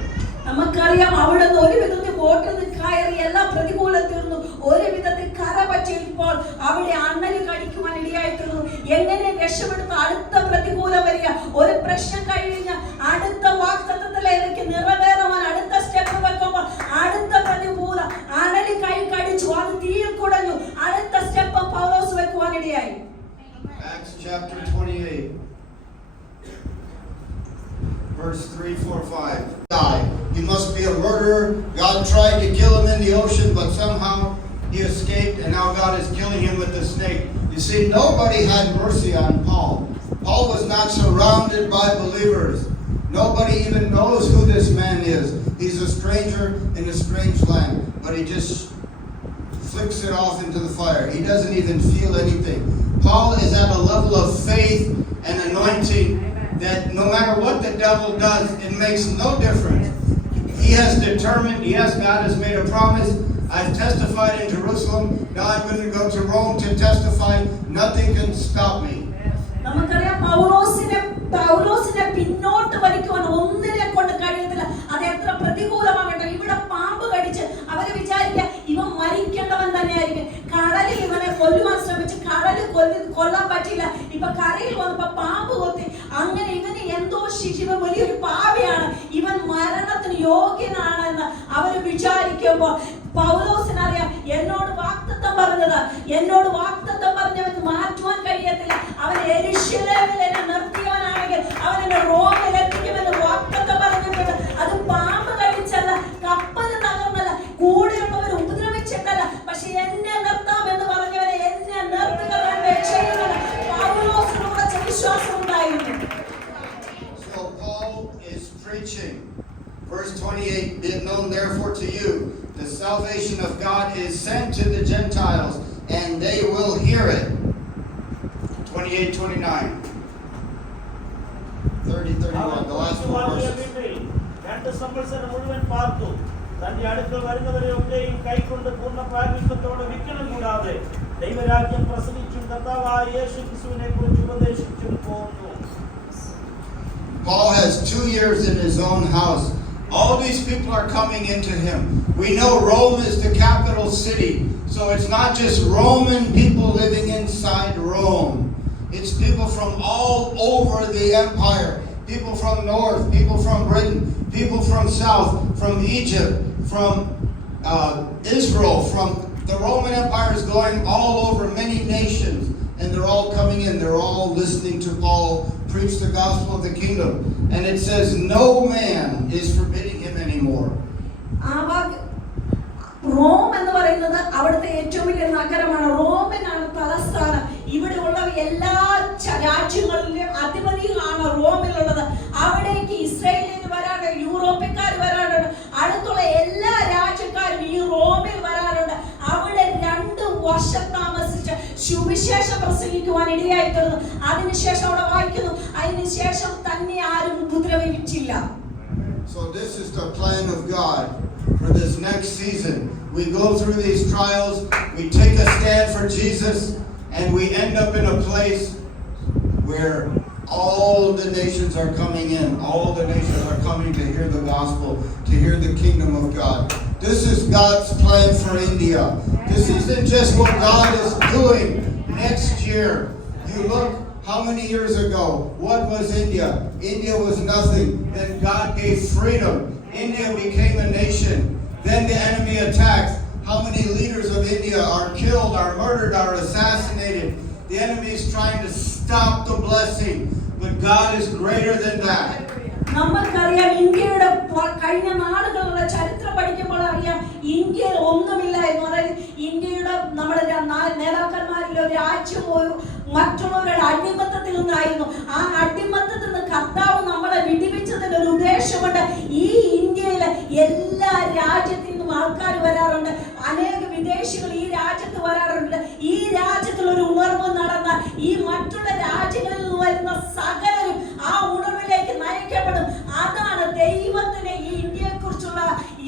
നമുക്കറിയാം അവിടെ നിന്ന് ഒരു വിധത്തിൽ വോട്ടിൽ കയറി എല്ലാ പ്രതികൂലത്തിൽ നിന്നും ഒരു വിധത്തിൽ കര പറ്റിയപ്പോൾ അവിടെ അണ്ണല് കടിക്കുവാൻ ഇടയായിത്തീർന്നു. എങ്ങനെ രക്ഷപ്പെടുന്നു? അടുത്ത പ്രതികൂലം വരിക, ഒരു പ്രശ്നം കഴിഞ്ഞ അടുത്ത വാക്തത്വത്തിലേക്ക് നിറവേറുവാൻ അടുത്ത സ്റ്റെപ്പ് വെക്കുമ്പോൾ അടുത്ത പ്രതികൂലം അണലി കൈ കടിച്ചു, അത് തീയിൽ കുടഞ്ഞു, അടുത്ത സ്റ്റെപ്പ് പൗലോസ് വെക്കുവാൻ ഇടയായി. Acts chapter 28 verse 3, 4, 5. He must be a murderer. God tried to kill him in the ocean, but somehow he escaped, and now God is killing him with the snake. You see, nobody had mercy on Paul. Paul was not surrounded by believers. Nobody even knows who this man is. He's a stranger in a strange land, but he just flicks it off into the fire. He doesn't even feel anything. Paul is at a level of faith and anointing that no matter what the devil does, it makes no difference. He has determined, God has made a promise. I've testified in Jerusalem. Now I'm going to go to Rome to testify. Nothing can stop me. നമുക്കറിയാം പൗലോസിനെ പിന്നോട്ട് വലിക്കുവാൻ ഒന്നിനെ കൊണ്ട് കഴിയത്തില്ല. അത് എത്ര പ്രതികൂലമാകട്ടെ. ഇവിടെ പാമ്പ് കടിച്ച് അവര് വിചാരിക്കുക ഇവൻ മരിക്കേണ്ടവൻ തന്നെയായിരിക്കും. കടലിൽ ഇവനെ കൊല്ലുവാൻ ശ്രമിച്ച് കടലിൽ കൊല്ലാൻ പറ്റില്ല. ഇപ്പൊ കരയിൽ വന്നപ്പോ പാമ്പ് കൊത്തി. അങ്ങനെ ഇവന് എന്തോ ഇവൻ വലിയൊരു പാപിയാണ്, ഇവൻ മരണത്തിന് യോഗ്യനാണെന്ന് അവര് വിചാരിക്കുമ്പോ പൗലോസിനറിയാം എന്നോട് വാഗ്ദത്തം പറഞ്ഞവൻ മാറ്റുവാൻ കഴിയത്തില്ല. അവൻ യെരൂശലേമിൽ എന്നെ നിർത്തിയവനാണെങ്കിൽ അവൻ എന്നെ റോമിൽ എത്തിക്കുമെന്ന് വാഗ്ദത്തം പറഞ്ഞിട്ടുണ്ട്. അത് പാമ്പ് കടിച്ചല്ല, കപ്പൽ തകർന്നല്ല, കൂടെയുള്ളവർ ഉപദ്രവിച്ചിട്ടല്ല, പക്ഷെ എന്നെ നിർത്താമെന്ന് പറഞ്ഞവരെ എന്നെ നിർത്തുക തന്നെ ചെയ്യുന്നത് പൗലോസിനുള്ള വിശ്വാസം ഉണ്ടായിരുന്നു. So Paul is preaching. Verse 28, be it known therefore to you, the salvation of God is sent to the Gentiles, and they will hear it. 28, 29. 30, 31, the last four verses. രണ്ട് സംവത്സരം മുഴുവൻ പാർത്തു. തന്റെ അടുക്കൽ വരുന്നവരെ ഒക്കെയും കൈക്കൊണ്ട് പൂർണ്ണ പ്രാഗൽഭ്യത്തോടെ വിൽക്കണം കൂടാതെ ദൈവരാജ്യം പ്രസംഗിച്ചും കർത്താവായ യേശു ക്രിസ്തുവിനെ കുറിച്ച് ഉപദേശിച്ചും പോന്നു. Paul has 2 years in his own house. All these people are coming into him. We know Rome is the capital city. So it's not just Roman people living inside Rome. It's people from all over the empire. People from north, people from Britain, people from south, from Egypt, from Israel, from the Roman Empire is going all over many nations. And they're all coming in. They're all listening to Paul preach the gospel of the kingdom. And it says no man is forbidding him anymore. Rome എന്ന് പറയുന്നത് അവിടുത്തെ ഏറ്റവും വലിയ നഗരമാണ്. റോമിനാണ് തലസ്ഥാനം. ഇവിടെ ഉള്ള എല്ലാ രാജ്യങ്ങളിലും അധിപതികളാണ് റോമിലുള്ളത്. അവിടേക്ക് ഇസ്രായേലിൽ വരാറുണ്ട്, യൂറോപ്യക്കാർ വരാറുണ്ട്, അടുത്തുള്ള എല്ലാ രാജ്യക്കാരും ഈ റോമിൽ വരാറുണ്ട്. അവിടെ 2 വർഷം താമസിച്ച് സുവിശേഷം പ്രസംഗിക്കുവാൻ ഇടയായിത്തീർന്നു. അതിനുശേഷം അവിടെ വായിക്കുന്നു, അതിനുശേഷം തന്നെ ആരും ഉപദ്രവിച്ചില്ല. So this is the plan of God for this next season. We go through these trials, we take a stand for Jesus, and we end up in a place where all the nations are coming in. All the nations are coming to hear the gospel, to hear the kingdom of God. This is God's plan for India. This isn't just what God is doing next year. You look how many years ago, what was India? India was nothing. Then God gave freedom. India became a nation. Then the enemy attacks. How many leaders of India are killed, are murdered, are assassinated? The enemy is trying to stop the blessing, but God is greater than that. നമുക്കറിയാം ഇന്ത്യയുടെ കഴിഞ്ഞ നാളുകളുടെ ചരിത്രം പഠിക്കുമ്പോൾ അറിയാം ഇന്ത്യയിൽ ഒന്നുമില്ലായിരുന്നു. അതായത് ഇന്ത്യയുടെ നമ്മുടെ നേതാക്കന്മാരിലോ രാജ്യം മറ്റുള്ളവരുടെ അടിമത്തത്തിൽ നിന്നായിരുന്നു. ആ അടിമത്തത്തിൽ നിന്ന് കർത്താവ് നമ്മളെ വിടിവിച്ചതിന് ഒരു ഉദ്ദേശമുണ്ട്. ഈ ഇന്ത്യയിലെ എല്ലാ രാജ്യത്തിൽ നിന്നും ആൾക്കാർ വരാറുണ്ട്. അനേക വിദേശികൾ ഈ രാജ്യത്ത് വരാറുണ്ട്. ഈ രാജ്യത്തിൽ ഒരു ഉണർവ് നടന്നാൽ ഈ മറ്റുള്ള രാജ്യങ്ങളിൽ നിന്ന് വരുന്ന സകലരും ആ ഉണർവിലേക്ക് നയിക്കപ്പെടും. അതാണ് ദൈവത്തിന് ഈ ഇന്ത്യയെ കുറിച്ചുള്ള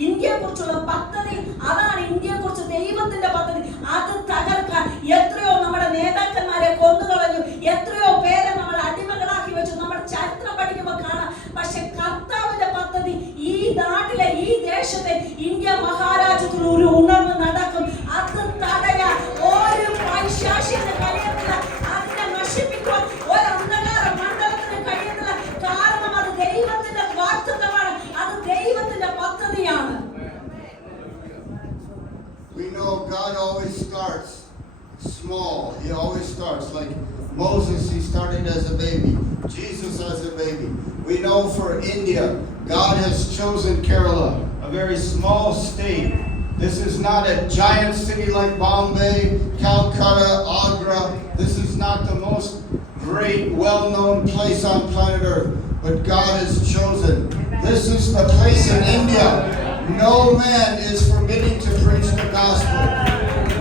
ഇന്ത്യ ഇന്ത്യയെ കുറിച്ചുള്ള പദ്ധതി അതാണ്. ഇന്ത്യയെ കുറിച്ച് ദൈവത്തിന്റെ പദ്ധതി അത് തകർക്കാൻ എത്രയോ നമ്മുടെ നേതാക്കന്മാരെ കൊന്നുകളഞ്ഞു, എത്രയോ പേരെ നമ്മൾ അടിമകളാക്കി വെച്ചു. നമ്മുടെ ചരിത്രം പഠിക്കുമ്പോൾ കാണാം. പക്ഷെ കർത്താവിന്റെ പദ്ധതി ഈ നാട്ടിലെ ഈ ദേശത്തെ ഇന്ത്യ മഹാരാജ്യത്തിൽ ഒരു ഉണർവ് നടക്കും. അത് തടയാൻ ഒരു പൈശാചികന് കഴിയത്തില്ല. അതിനെ നശിപ്പിക്കുവാൻ ഒരു അന്ധകാര മണ്ഡലത്തിന് കഴിയത്തില്ല. കാരണം അത് ദൈവത്തിന്റെ വാഗ്ദത്തമാണ്, അത് ദൈവത്തിന്റെ പദ്ധതിയാണ്. We know God always starts small. He always starts like Moses. He started as a baby. Jesus as a baby. We know for India, God has chosen Kerala, a very small state. This is not a giant city like Bombay, Calcutta, Agra. This is not the most great, well-known place on planet Earth. But God has chosen. This is the place in India. No man is forbidden to preach the gospel.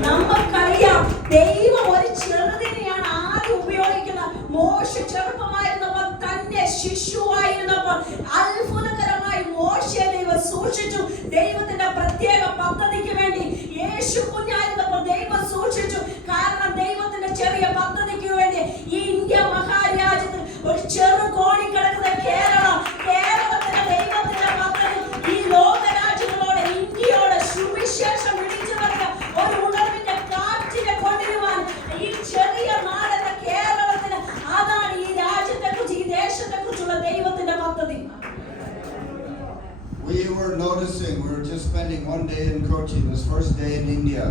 നമുക്കറിയാം ദൈവം ഒരു ചെറുതിനെയാണ് ആദ്യം ഉപയോഗിക്കുന്നത്. മോശ ചെറുപ്പമായിരുന്നപ്പോൾ തന്നെ ശിശുവായിരുന്നപ്പോൾ അത്ഭുതകരമായി മോശയെ ദൈവം സൂക്ഷിച്ചു. ദൈവത്തിന്റെ പ്രത്യേക പദ്ധതിക്ക് വേണ്ടി യേശു കുഞ്ഞായിരുന്നപ്പോൾ ദൈവം സൂക്ഷിച്ചു. കാരണം ദൈവത്തിന്റെ ചെറിയ പദ്ധതിക്ക് വേണ്ടി ഈ ഇന്ത്യ മഹാരാജ്യത്തിൽ ഒരു ചെറു കോണി കിടക്കുന്ന കേരളത്തിന്റെ ദൈവത്തിന്റെ പദ്ധതി ഈ ലോകരാജ്യങ്ങളോട് ഇന്ത്യയോട് സുവിശേഷം വിളിച്ചു പറയുക, ഒരു ഉണർവിന്റെ കാറ്റിനെ കൊണ്ടുവരുവാൻ ഈ ചെറിയ നാടെന്ന കേരളത്തിന് അതാണ് ഈ രാജ്യത്തെ കുറിച്ച് ഈ ദേശത്തെ കുറിച്ചുള്ള ദൈവത്തിന്റെ പദ്ധതി. We were noticing, we were just spending one day in Kochi, this first day in India,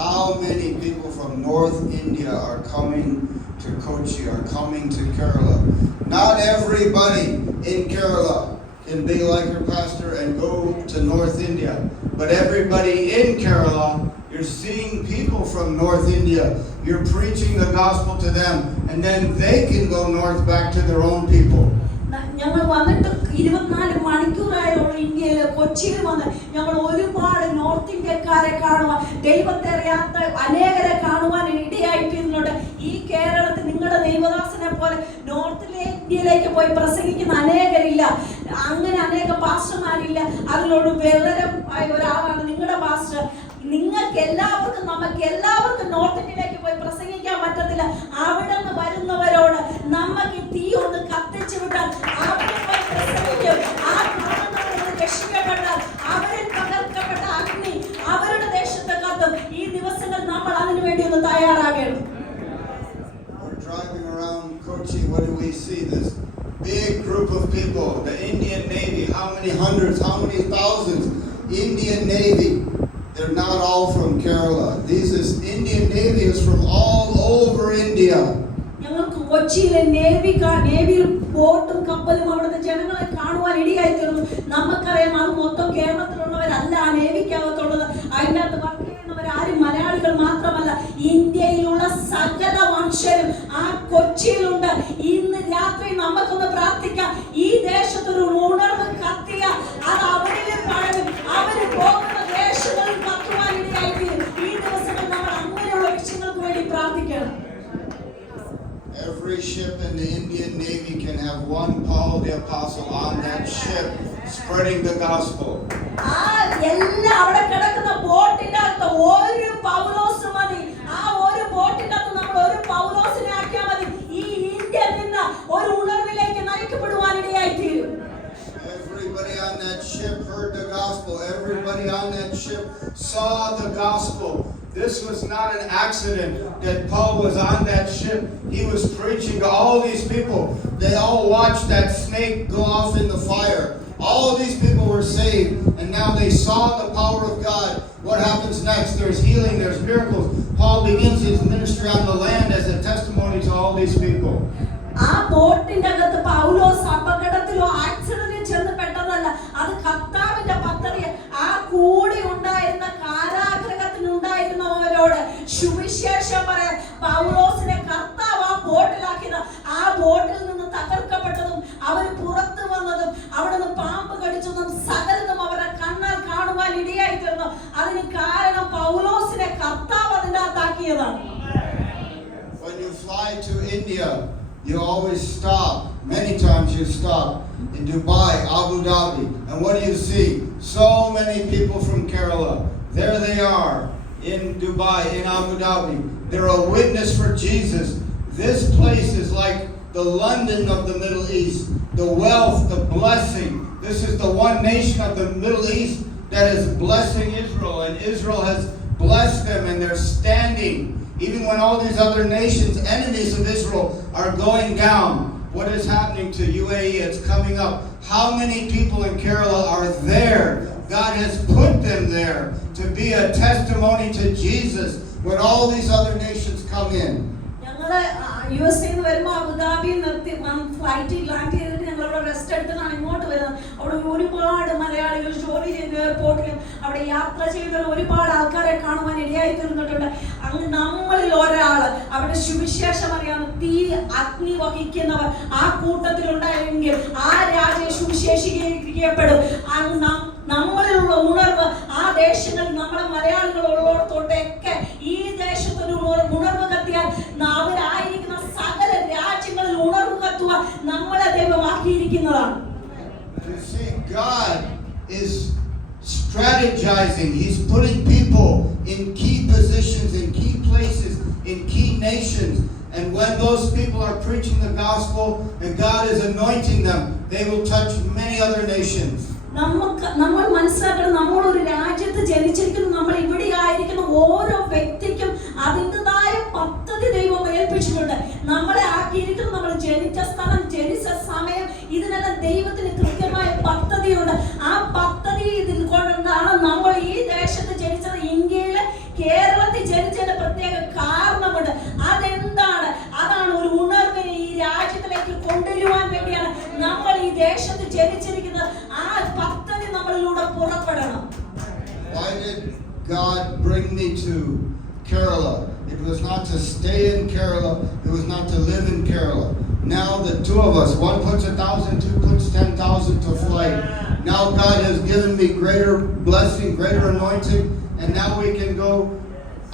how many people from North India are coming to Kochi, are coming to Kerala. Not everybody in Kerala can be like your pastor and go to North India, but everybody in Kerala, you're seeing people from North India, you're preaching the gospel to them, and then they can go north back to their own people. ഞങ്ങൾ വന്നിട്ട് 24 മണിക്കൂറായുള്ള ഇന്ത്യയിൽ കൊച്ചിയിൽ വന്ന് ഞങ്ങൾ ഒരുപാട് നോർത്ത് ഇന്ത്യക്കാരെ കാണുവാൻ, ദൈവത്തെ അറിയാത്ത അനേകരെ കാണുവാൻ ഇടയായിത്തീരുന്നുണ്ട്. ഈ കേരളത്തിൽ നിങ്ങളുടെ ദൈവദാസനെ പോലെ നോർത്തിലെ ഇന്ത്യയിലേക്ക് പോയി പ്രസംഗിക്കുന്ന അനേകരില്ല. അങ്ങനെ അനേക പാസ്റ്റർമാരില്ല. അതിനോട് വളരെ ഒരാളാണ് നിങ്ങളുടെ പാസ്റ്റർ. നിങ്ങൾക്ക് എല്ലാവർക്കും നമുക്ക് എല്ലാവർക്കും നോർത്ത് ഇന്ത്യയിലേക്ക് പോയി പ്രസംഗിക്കാൻ പറ്റത്തില്ല. അവിടെ നിന്ന് വരുന്നവരോട് നമുക്ക് തീ ഒന്ന് കത്തിച്ചു വിട്ടാൽ അവിടെ പോയി പ്രസംഗിക്കും. ആ കാണുന്നവർ രക്ഷിക്കപ്പെട്ടാൽ അവരിൽ പകർക്കപ്പെട്ട അഗ്നി അവരുടെ ദേശത്തെ കത്തും. ഈ ദിവസങ്ങൾ നമ്മൾ അതിനു വേണ്ടി ഒന്ന് തയ്യാറാകണം. We're driving around Kochi. What do we see? This big group of people, the Indian Navy. How many hundreds? How many thousands? Indian Navy. They're not all from Kerala. This Indian Navy is from all over India. ഞങ്ങൾക്ക് കൊച്ചിയിലെ നേവിയിൽ ബോട്ടും കപ്പലും അവിടുത്തെ ജനങ്ങളെ കാണുവാൻ ഇടയായിത്തീർന്നു. നമുക്കറിയാം അത് മൊത്തം കേരളത്തിലുള്ളവരല്ല ആ നേവിക്കകത്തുള്ളത്. അതിനകത്ത് വർക്ക് ചെയ്യുന്നവരാരും മലയാളികൾ മാത്രമല്ല, ഇന്ത്യയിലുള്ള സകല വംശരും ആ കൊച്ചിയിലുണ്ട്. ഇന്ന് രാത്രി നമുക്കൊന്ന് പ്രാർത്ഥിക്കാം. ഈ ദേശത്തൊരു ഉണർവ് കത്തിയ അത് അവരിൽ പഴകും. അവര് പോകുന്ന ദേശങ്ങളിൽ കത്തുവാൻ ഇടയായിത്തീരും. ഈ ദിവസങ്ങൾ നമ്മൾ അങ്ങനെയുള്ള വിഷയങ്ങൾക്ക് വേണ്ടി പ്രാർത്ഥിക്കണം. Every ship in the Indian Navy can have one Paul the Apostle on that ship spreading the gospel. എല്ലാ അവിടെ കിടക്കുന്ന ബോട്ടിനകത്ത് ഒരു പൗലോസ് മതി. ആ ഒരു ബോട്ടിനകത്ത് നമ്മൾ ഒരു പൗലോസിനെ ആക്കിയാൽ മതി. ഈ ഇന്ത്യയിൽ നിന്ന് ഒരു ഉണർവിലേക്ക് നയിക്കപ്പെടുവാനിടയായിത്തീരും. Everybody on that ship heard the gospel. Everybody on that ship saw the gospel. This was not an accident that Paul was on that ship. He was preaching to all these people. They all watched that snake go off in the fire. All these people were saved, and now they saw the power of God. What happens next? There's healing, there's miracles. Paul begins his ministry on the land as a testimony to all these people. ആ ബോട്ടിന്റെ അകത്ത് പൗലോസ് അപകടത്തിലോ ആക്സിഡന്റിൽ ചെന്ന് പെട്ടതല്ല. അത് കർത്താവിന്റെ പദ്ധതി. ആ കൂടെ ഉണ്ടായിരുന്ന കാരാഗ്രഹത്തിനുണ്ടായിരുന്നവരോട് സുവിശേഷം പറയാൻ പൗലോസിനെ കർത്താവ് ആ ബോട്ടിലാക്കിയത്. ആ ബോട്ടിൽ നിന്ന് തകർക്കപ്പെട്ടതും അവർ പുറത്തു വന്നതും അവിടെ നിന്ന് പാമ്പ് കടിച്ചതും സകലതും അവരുടെ കണ്ണാൽ കാണുവാൻ ഇടയായിത്തീർന്നു. അതിന് കാരണം പൗലോസിനെ കർത്താവ് അതിൻ്റെ അകത്താക്കിയതാണ്. When you fly to India, you always stop. Many times you stop in Dubai, Abu Dhabi. And what do you see? So many people from Kerala. There they are in Dubai, in Abu Dhabi. They're a witness for Jesus. This place is like the London of the Middle East. The wealth, the blessing. This is the one nation of the Middle East that is blessing Israel. And Israel has blessed them, and they're standing. Even when all these other nations, enemies of Israel, are going down. What is happening to UAE? It's coming up. How many people in Kerala are there? God has put them there to be a testimony to Jesus when all these other nations come in. USA വരുമ്പോൾ അബുദാബിയിൽ നിർത്തി ഫ്ലൈറ്റിൽ ലാൻഡ് ചെയ്തിട്ട് ഞങ്ങൾ അവിടെ റെസ്റ്റ് എടുത്തിട്ടാണ് ഇങ്ങോട്ട് വരുന്നത്. അവിടെ ഒരുപാട് മലയാളികൾ ജോലി ചെയ്യുന്ന എയർപോർട്ടിലും അവിടെ യാത്ര ചെയ്യുന്ന ഒരുപാട് ആൾക്കാരെ കാണുവാൻ ഇടയായി തീർന്നിട്ടുണ്ട്. അങ്ങ് നമ്മളിൽ ഒരാൾ അവിടെ സുവിശേഷം അറിയാവുന്ന തീ അഗ്നി വഹിക്കുന്നവർ ആ കൂട്ടത്തിലുണ്ടായെങ്കിൽ ആ രാജ്യം സുവിശേഷീകരിക്കപ്പെടും. നമ്മളിലുള്ള ഉണർവ് ആ ദേശങ്ങളിൽ നമ്മളെ മലയാളികൾ ഉള്ളിടത്തോട്ടൊക്കെ ഈ ദേശത്തൊരു ഉണർവ് കത്തിയാൽ അവരായിരിക്കുന്ന സകല രാജ്യങ്ങളിൽ ഉണർവ് കത്തുക നമ്മളെ ദൈവമാക്കിയിരിക്കുന്നതാണ്. You see, God is strategizing. He's putting people in key positions, in key places, in key nations. And when those people are preaching the gospel and God is anointing them, they will touch many other nations. നമ്മൾ മനസ്സിലാക്കണം, നമ്മളൊരു രാജ്യത്ത് ജനിച്ചിരിക്കുന്നു. നമ്മൾ ഇവിടെ ആയിരിക്കുന്ന ഓരോ വ്യക്തിക്കും അതിൻ്റെതായ പദ്ധതി ദൈവം ഏൽപ്പിച്ചിട്ടുണ്ട്. നമ്മളെ ആക്കിയിരിക്കുന്നു, നമ്മൾ ജനിച്ച സ്ഥലം, ജനിച്ച സമയം, ഇതിനെല്ലാം ദൈവത്തിന് കൃത്യമായ പദ്ധതിയുണ്ട്. ആ പദ്ധതി ഇതിൽ കൊണ്ടാണ് നമ്മൾ ഈ ദേശത്ത് ജനിച്ചത്. ഇന്ത്യയിലെ കേരളത്തിൽ ജനിച്ചതിന്റെ പ്രത്യേക കാരണമുണ്ട്. അതെന്താണ്? അതാണ് ഒരു ഉണർവിനെ ഈ രാജ്യത്തിലേക്ക് കൊണ്ടുവരുവാൻ വേണ്ടിയാണ് നമ്മൾ ഈ ദേശത്ത് ജനിച്ചിരിക്കുന്നത്. ആ പദ്ധതി നമ്മളിലൂടെ പുറപ്പെടണം. Why did God bring me to Kerala? It was not to stay in Kerala. It was not to live in Kerala. Now the two of us, one puts 1,000, two puts 10,000 to flight. Now God has given me greater blessing, greater anointing, and now we can go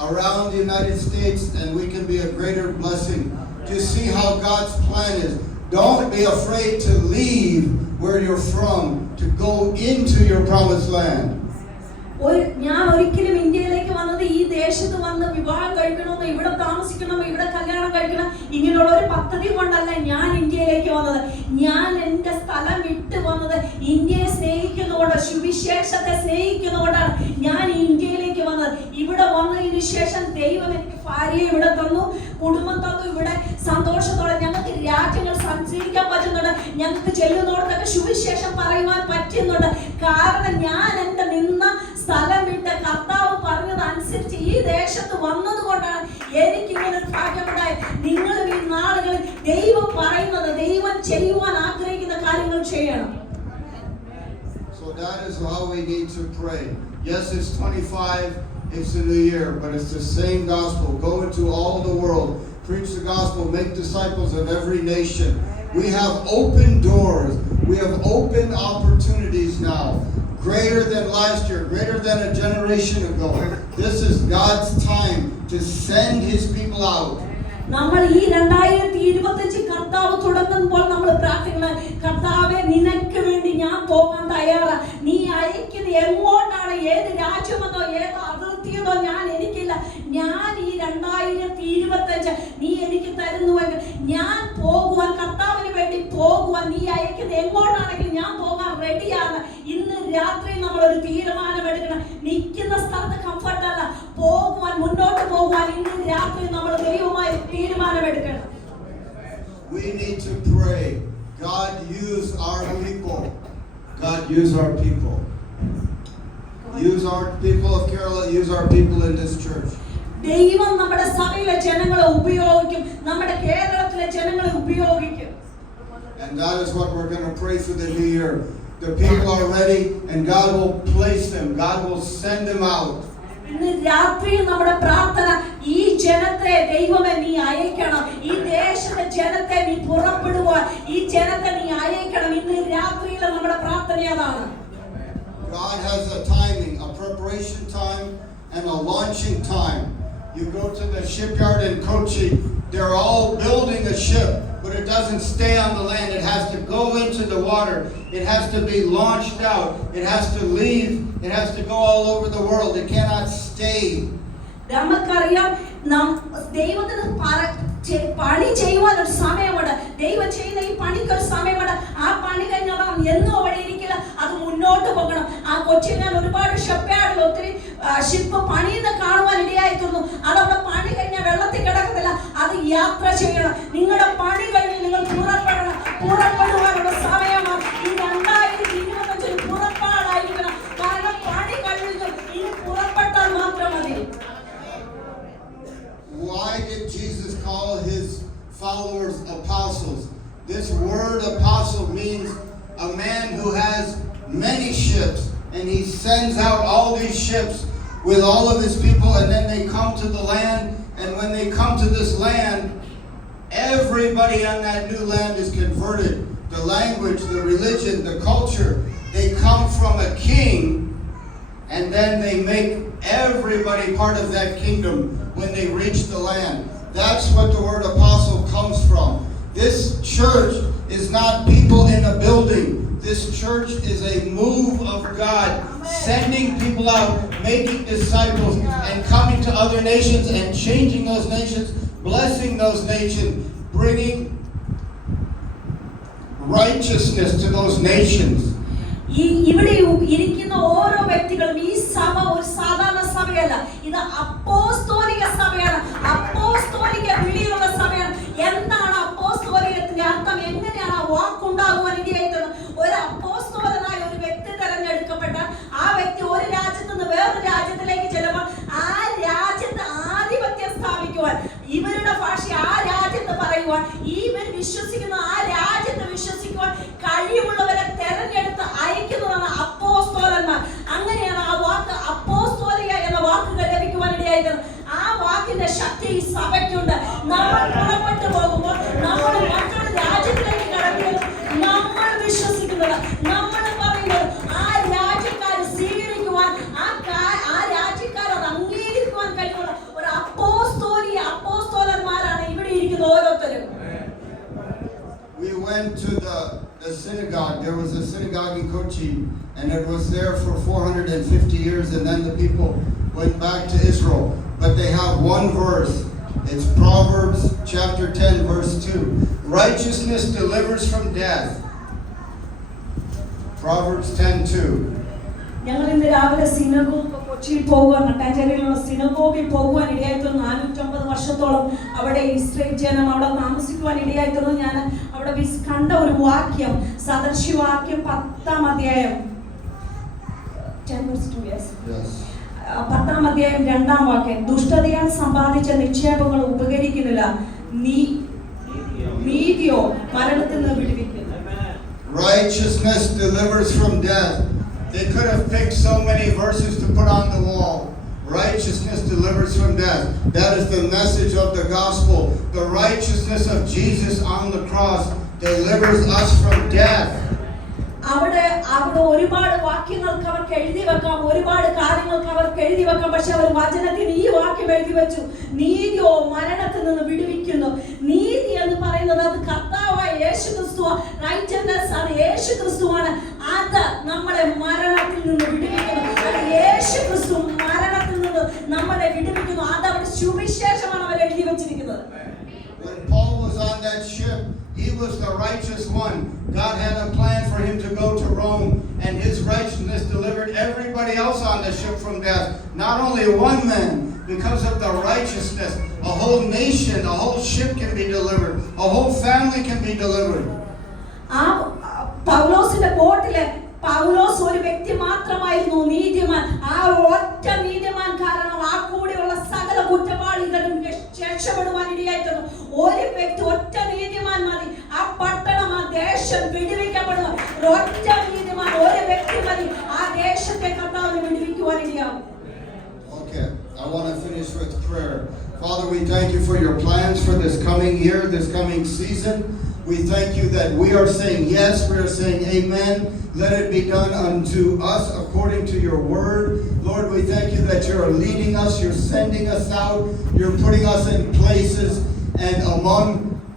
around the United States and we can be a greater blessing. Do you see how God's plan is? Don't be afraid to leave where you're from to go into your promised land. ഞാൻ ഒരിക്കലും ഇന്ത്യയിലേക്ക് വന്നത് ഈ ദേശത്ത് വന്ന് വിവാഹം കഴിക്കണമെന്ന്, ഇവിടെ താമസിക്കണം, ഇവിടെ കല്യാണം കഴിക്കണം, ഇങ്ങനെയുള്ള ഒരു പദ്ധതി കൊണ്ടല്ല ഞാൻ ഇന്ത്യയിലേക്ക് വന്നത്. ഞാൻ എൻ്റെ സ്ഥലം വിട്ട് വന്നത് ഇന്ത്യയെ സ്നേഹിക്കുന്നതുകൊണ്ട്, സുവിശേഷത്തെ സ്നേഹിക്കുന്നതുകൊണ്ടാണ് ഞാൻ ഇന്ത്യയിലേക്ക് വന്നത്. ഇവിടെ വന്നതിന് ശേഷം ദൈവം എനിക്ക് ഭാര്യയെ ഇവിടെ തന്നു, കുടുംബം തന്നു. ഇവിടെ സന്തോഷത്തോടെ ഞങ്ങൾക്ക് രാജ്യങ്ങൾ സഞ്ചരിക്കാൻ പറ്റുന്നുണ്ട്, ഞങ്ങൾക്ക് ചെല്ലുന്നോടത്തൊക്കെ സുവിശേഷം പറയുവാൻ പറ്റുന്നുണ്ട്. കാരണം ഞാൻ എൻ്റെ നിന്ന സ്ഥലം വിട്ട് കർത്താവ് പറഞ്ഞതനുസരിച്ച് ഈ ദേശത്ത് വന്നതുകൊണ്ടാണ് എനിക്ക് ഇങ്ങനെ ഒരു ഭാഗ്യമുണ്ടായി. നിങ്ങളും ഈ നാളുകളിൽ ദൈവം പറയുന്നത്, ദൈവം ചെയ്യുവാൻ ആഗ്രഹിക്കുന്ന കാര്യങ്ങൾ ചെയ്യണം. So that is how we need to pray. Yes, it's 25, it's a new year, but it's the same gospel. Go into all the world, preach the gospel, make disciples of every nation. We have open doors. We have open opportunities now. Greater than last year, greater than a generation ago. This is God's time to send His people out. നമ്മൾ ഈ 2025 കർത്താവ് തുടങ്ങുമ്പോൾ നമ്മൾ പ്രാർത്ഥിക്കുന്നത്, കർത്താവേ നിനക്ക് വേണ്ടി ഞാൻ പോകാൻ തയ്യാറാ. നീ അയക്കുന്നത് എങ്ങോട്ടാണ്, ഏത് രാജ്യമെന്നോ ഏത് അതിർത്തിയെന്നോ ഞാൻ എനിക്കില്ല. ഞാൻ ഈ 2025 നീ എനിക്ക് തരുന്നുവെങ്കിൽ ഞാൻ പോകുവാൻ, കർത്താവിന് വേണ്ടി പോകുവാൻ, നീ അയക്കുന്നത് എങ്ങോട്ടാണെങ്കിലും ഞാൻ പോകാൻ റെഡിയാണ്. ഇന്ന് രാത്രി നമ്മളൊരു തീരുമാനം എടുക്കണം. നിൽക്കുന്ന സ്ഥലത്ത് കംഫർട്ട് അല്ല, പോകുവാൻ, മുന്നോട്ട് പോകുവാൻ ഇന്ന് രാത്രി നമ്മൾ ദൈവമായി തീരുമാനം എടുക്കണം. We need to pray. God, use our people. God, use our people. Use our people of Kerala, use our people in this church. ദൈവം നമ്മുടെ സഭയിലെ ജനങ്ങളെ ഉപയോഗിക്കും, നമ്മുടെ കേരളത്തിലെ ജനങ്ങളെ ഉപയോഗിക്കും. And that is what we're going to pray for the new year. The people are ready and God will place them. God will send them out. ഇന്ന് രാത്രി നമ്മുടെ പ്രാർത്ഥന, ഈ ജനത്തെ ദൈവമേ നീ അയക്കണം, ഈ ദേശത്തെ ജനത്തെ നീ പുറപ്പെടുവാൻ ഈ ജനത്തെ നീ അയക്കണം. ഇന്ന് രാത്രിയിലെ നമ്മുടെ പ്രാർത്ഥന അതാണ്. God has a timing, a preparation time and a launching time. You go to the shipyard in Kochi, they're all building a ship, but it doesn't stay on the land. It has to go into the water. It has to be launched out. It has to leave. It has to go all over the world. It cannot stay. നമുക്കറിയാം ദൈവത്തിന് പണി ചെയ്യുവാൻ ഒരു സമയമുണ്ട്. ദൈവം ചെയ്യുന്ന ഈ പണിക്ക് ഒരു സമയമുണ്ട്. ആ പണി കഴിഞ്ഞാൽ എന്നും അവിടെ ഇരിക്കില്ല, അത് മുന്നോട്ട് പോകണം. ആ കൊച്ചിയിൽ ഞാൻ ഒരുപാട് ഷിപ്പ്യാർഡിൽ ഒത്തിരി ഷിപ്പ് പണിയുന്ന കാണുവാൻ ഇടയായിത്തീർന്നു. അതവിടെ പണി കഴിഞ്ഞാൽ വെള്ളത്തിൽ കിടക്കുന്നില്ല, അത് യാത്ര ചെയ്യണം. നിങ്ങളുടെ പണി കഴിഞ്ഞ് നിങ്ങൾ പുറപ്പെടണം. പുറപ്പെടുവാനുള്ള സമയമാണ് ഈ 2025 പുറപ്പാടായിരിക്കണം. കാരണം പണി കഴിഞ്ഞു ഇനി പുറപ്പെട്ടാൽ മാത്രം മതി. Why did Jesus call his followers apostles? This word apostle means a man who has many ships, and he sends out all these ships with all of his people, and then they come to the land, and when they come to this land, everybody on that new land is converted. The language, the religion, the culture, they come from a king, and then they make everybody part of that kingdom when they reach the land. That's what the word apostle comes from. This church is not people in a building. This church is a move of God, sending people out, making disciples, and coming to other nations and changing those nations, blessing those nations, bringing righteousness to those nations. ഇവിടെ ഇരിക്കുന്ന ഓരോ വ്യക്തികളും ഈ സഭ ഒരു സാധാരണ സഭയല്ല, ഇത് അപ്പോസ്തോലിക സഭയാണ്. അപ്പോസ്തോലിക വിളിയുള്ള സഭയാണ്. എന്താണ് അപ്പോസ്തോലികത്തിന്റെ അർത്ഥം? എങ്ങനെയാണ് ആ വാക്കുണ്ടാകുവാൻ ഇടയായിട്ടുള്ളത്? ഒരു അപ്പോസ്തോലനായ ഒരു വ്യക്തി തെരഞ്ഞെടുക്കപ്പെട്ട ആ വ്യക്തി ഒരു രാജ്യത്ത് നിന്ന് വേറൊരു രാജ്യത്തിലേക്ക് ചെല്ലുമ്പോൾ ആ രാജ്യത്ത് ആധിപത്യം സ്ഥാപിക്കുവാൻ, ഇവരുടെ ഭാഷ ആ രാജ്യത്ത് പറയുവാൻ, ഇവർ വിശ്വസിക്കുന്ന ആ രാജ്യത്ത് വിശ്വസിക്കുവാൻ കഴിവുള്ളവരെ തെരഞ്ഞെടുത്ത് അയക്കുന്നതാണ് അപ്പോസ്തോലന്മാർ. അങ്ങനെയാണ് ആ വാക്ക് അപ്പോസ്തോലിക എന്ന വാക്കുകൾ ലഭിക്കുവാൻ ഇടയായത്. ആ വാക്കിന്റെ ശക്തി ഈ സഭയ്ക്കുണ്ട്. നമ്മൾ പുറപ്പെട്ടു പോകുമ്പോൾ നമ്മൾ മറ്റൊരു രാജ്യത്തിലേക്ക് കടക്കുകയും നമ്മൾ വിശ്വസിക്കുന്നത്, നമ്മൾ പറയുന്നത് ആ രാജ്യക്കാരെ സ്വീകരിക്കുവാൻ, ആ രാജ്യക്കാരെ അംഗീകരിക്കുവാൻ കഴിവുള്ള ഒരു അപ്പോസ്തോലന്മാരാണ് ഇവിടെ ഇരിക്കുന്ന ഓരോരുത്തരും. We went to the synagogue. There was a synagogue in Kochi, and it was there for 450 years, and then the people went back to Israel. But they have one verse. It's Proverbs chapter 10 verse 2. Righteousness delivers from death. Proverbs 10:2. ഞങ്ങൾ ഇന്ന് രാവിലെ സിനഗോഗ് കൊച്ചിയിൽ പോകുവാൻ, മട്ടാഞ്ചേരിയിലുള്ള സിനഗോഗിൽ പോകുവാൻ ഇടയായിത്തീർന്നു. 450 വർഷത്തോളം അവിടെ ഇസ്രായേൽ ജനം അവിടെ താമസിക്കുവാൻ ഇടയായിത്തീർന്നു. ഞാൻ അവിടെ കണ്ട ഒരു വാക്യം, സദൃശവാക്യം 10-ാം അധ്യായം 10-ാം അധ്യായം 2-ാം വാക്യം. ദുഷ്ടതയാൽ സമ്പാദിച്ച നിക്ഷേപങ്ങൾ ഉപകരിക്കുന്നില്ല, നീതിയോ മരണത്തിൽ നിന്ന് വിടുവിക്കുന്നു. Righteousness delivers from death. They could have picked so many verses to put on the wall. Righteousness delivers from death. That is the message of the gospel. The righteousness of Jesus on the cross delivers us from death. അവിടെ ഒരുപാട് വാക്യങ്ങൾക്ക് അവർക്ക് എഴുതി വെക്കാം, ഒരുപാട് കാര്യങ്ങൾക്ക് അവർക്ക് എഴുതി വെക്കാം. പക്ഷെ അവർ വചനത്തിന് ഈ വാക്യം എഴുതി വെച്ചു, നീതിയോ മരണത്തിൽ നിന്ന് വിടുവിക്കുന്നു. നീതി എന്ന് പറയുന്നത് അത് കർത്താവായ യേശുക്രിസ്തുവാണ്. റൈറ്റ്നസ് അത് യേശുക്രിസ്തുവാണ്. അത് നമ്മളെ മരണത്തിൽ നിന്ന് വിടുവിക്കുന്നു. അത് യേശുക്രിസ്തു മരണത്തിൽ നിന്ന് നമ്മളെ വിടുവിക്കുന്നു. അത് അവിടെ സുവിശേഷമാണ് അവർ എഴുതി വെച്ചിരിക്കുന്നത്. When Paul was on that ship, he was the righteous one. God had a plan for him to go to Rome, and his righteousness delivered everybody else on the ship from death. Not only one man, because of the righteousness, a whole nation, a whole ship can be delivered, a whole family can be delivered. പൗലോസിന്റെ ബോട്ടിലെ പൗലോസ് ഒരു വ്യക്തി മാത്രമായിരുന്നു നീതിമാൻ. ആ ഒറ്റ നീതിമാൻ കാരണം ആ കൂടെയുള്ള സകല കുറ്റവാളികളും രക്ഷപ്പെടുവാൻ ഇടയായിത്തീർന്നു. ഒരു വ്യക്തി, ഒറ്റ നീതിമാൻ മതി. ആ പട്ടണം, ആ ദേശം വിടുവിക്കപ്പെടുക. ഒറ്റ നീതിമാൻ, ഒരു വ്യക്തി മതി. ആ ദേശത്തെ കർത്താവിനെ വിടുവിക്കുവാൻ ഇടയാകും. Okay, I want to finish with prayer. Father, we thank you for your plans for this coming year, this coming season. We thank you that we are saying yes, we are saying amen. Let it be done unto us according to your word. Lord, we thank you that you're leading us, you're sending us out, you're putting us in places and among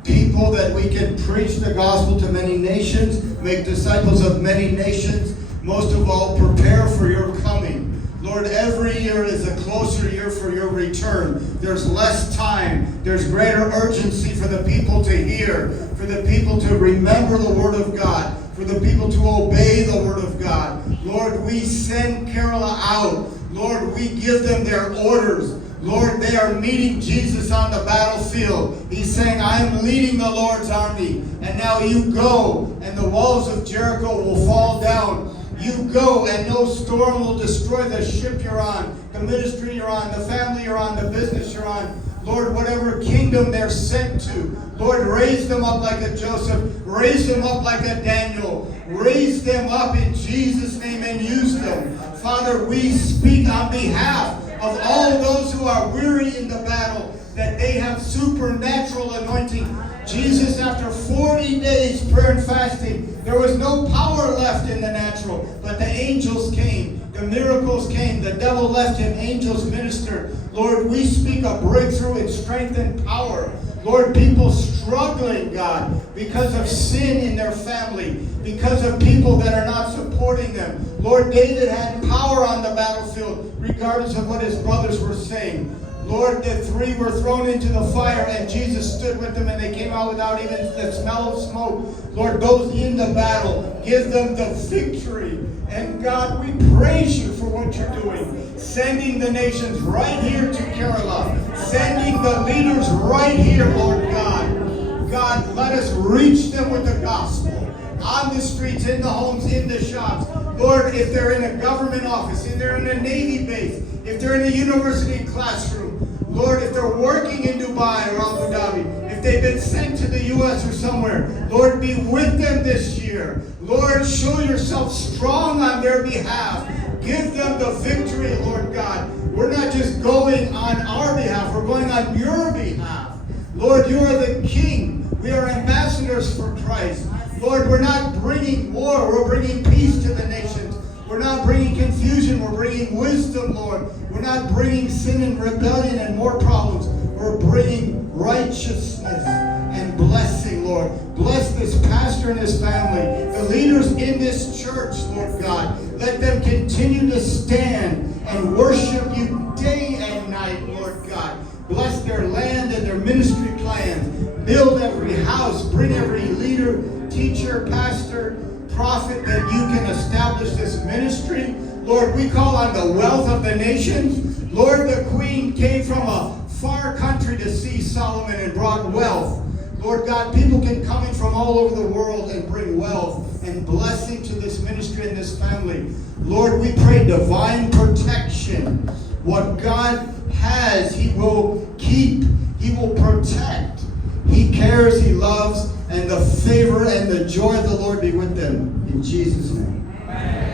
people that we can preach the gospel to many nations, make disciples of many nations. Most of all, prepare for your coming. Lord, every year is a closer year for your return. There's less time. There's greater urgency for the people to hear, for the people to remember the Word of God, for the people to obey the Word of God. Lord, we send Kerala out. Lord, we give them their orders. Lord, they are meeting Jesus on the battlefield. He's saying, I am leading the Lord's army. And now you go, and the walls of Jericho will fall down. You go, and no storm will destroy the ship you're on, the ministry you're on, the family you're on, the business you're on. Lord, whatever kingdom they're sent to, Lord, raise them up like a Joseph. Raise them up like a Daniel. Raise them up in Jesus' name and use them. Father, we speak on behalf of all those who are weary in the battle, that they have supernatural anointing. Jesus, after 40 days prayer and fasting, there was no power left in the natural, but the angels came, the miracles came, the devil left him, angels ministered. Lord, we speak a breakthrough in strength and power. Lord, people struggling, God, because of sin in their family, because of people that are not supporting them. Lord, David had power on the battlefield, regardless of what his brothers were saying. Lord, the three were thrown into the fire, and Jesus stood with them, and they came out without even the smell of smoke. Lord, those in the battle, give them the victory. And God, we praise you for what you're doing. Sending the nations right here to Kerala. Sending the leaders right here, Lord God. God, let us reach them with the gospel. On the streets, in the homes, in the shops. Lord, if they're in a government office, if they're in a Navy base, if they're in a university classroom, Lord, if they're working in Dubai or Abu Dhabi, if they've been sent to the U.S. or somewhere, Lord, be with them this year. Lord, show yourself strong on their behalf. Give them the victory, Lord God. We're not just going on our behalf, we're going on your behalf. Lord, you are the King. We are ambassadors for Christ. Lord, we're not bringing war, we're bringing peace to the nations. We're not bringing confusion, we're bringing wisdom, Lord. We're not bringing sin and rebellion and more problems. We're bringing righteousness and blessing, Lord. Bless this pastor and his family, the leaders in this church, Lord God. Let them continue to stand and worship you day and night, Lord God. Bless their land and their ministry plans. Build every house, bring every leader, teacher, pastor, prophet, that you can establish this ministry. Lord, we call on the wealth of the nations. Lord, the queen came from a far country to see Solomon and brought wealth. Lord God, people can come in from all over the world and bring wealth and blessing to this ministry and this family. Lord, we pray divine protection. What God has, He will keep. He will protect. He cares, He loves, and the favor and the joy of the Lord be with them. In Jesus' name. Amen.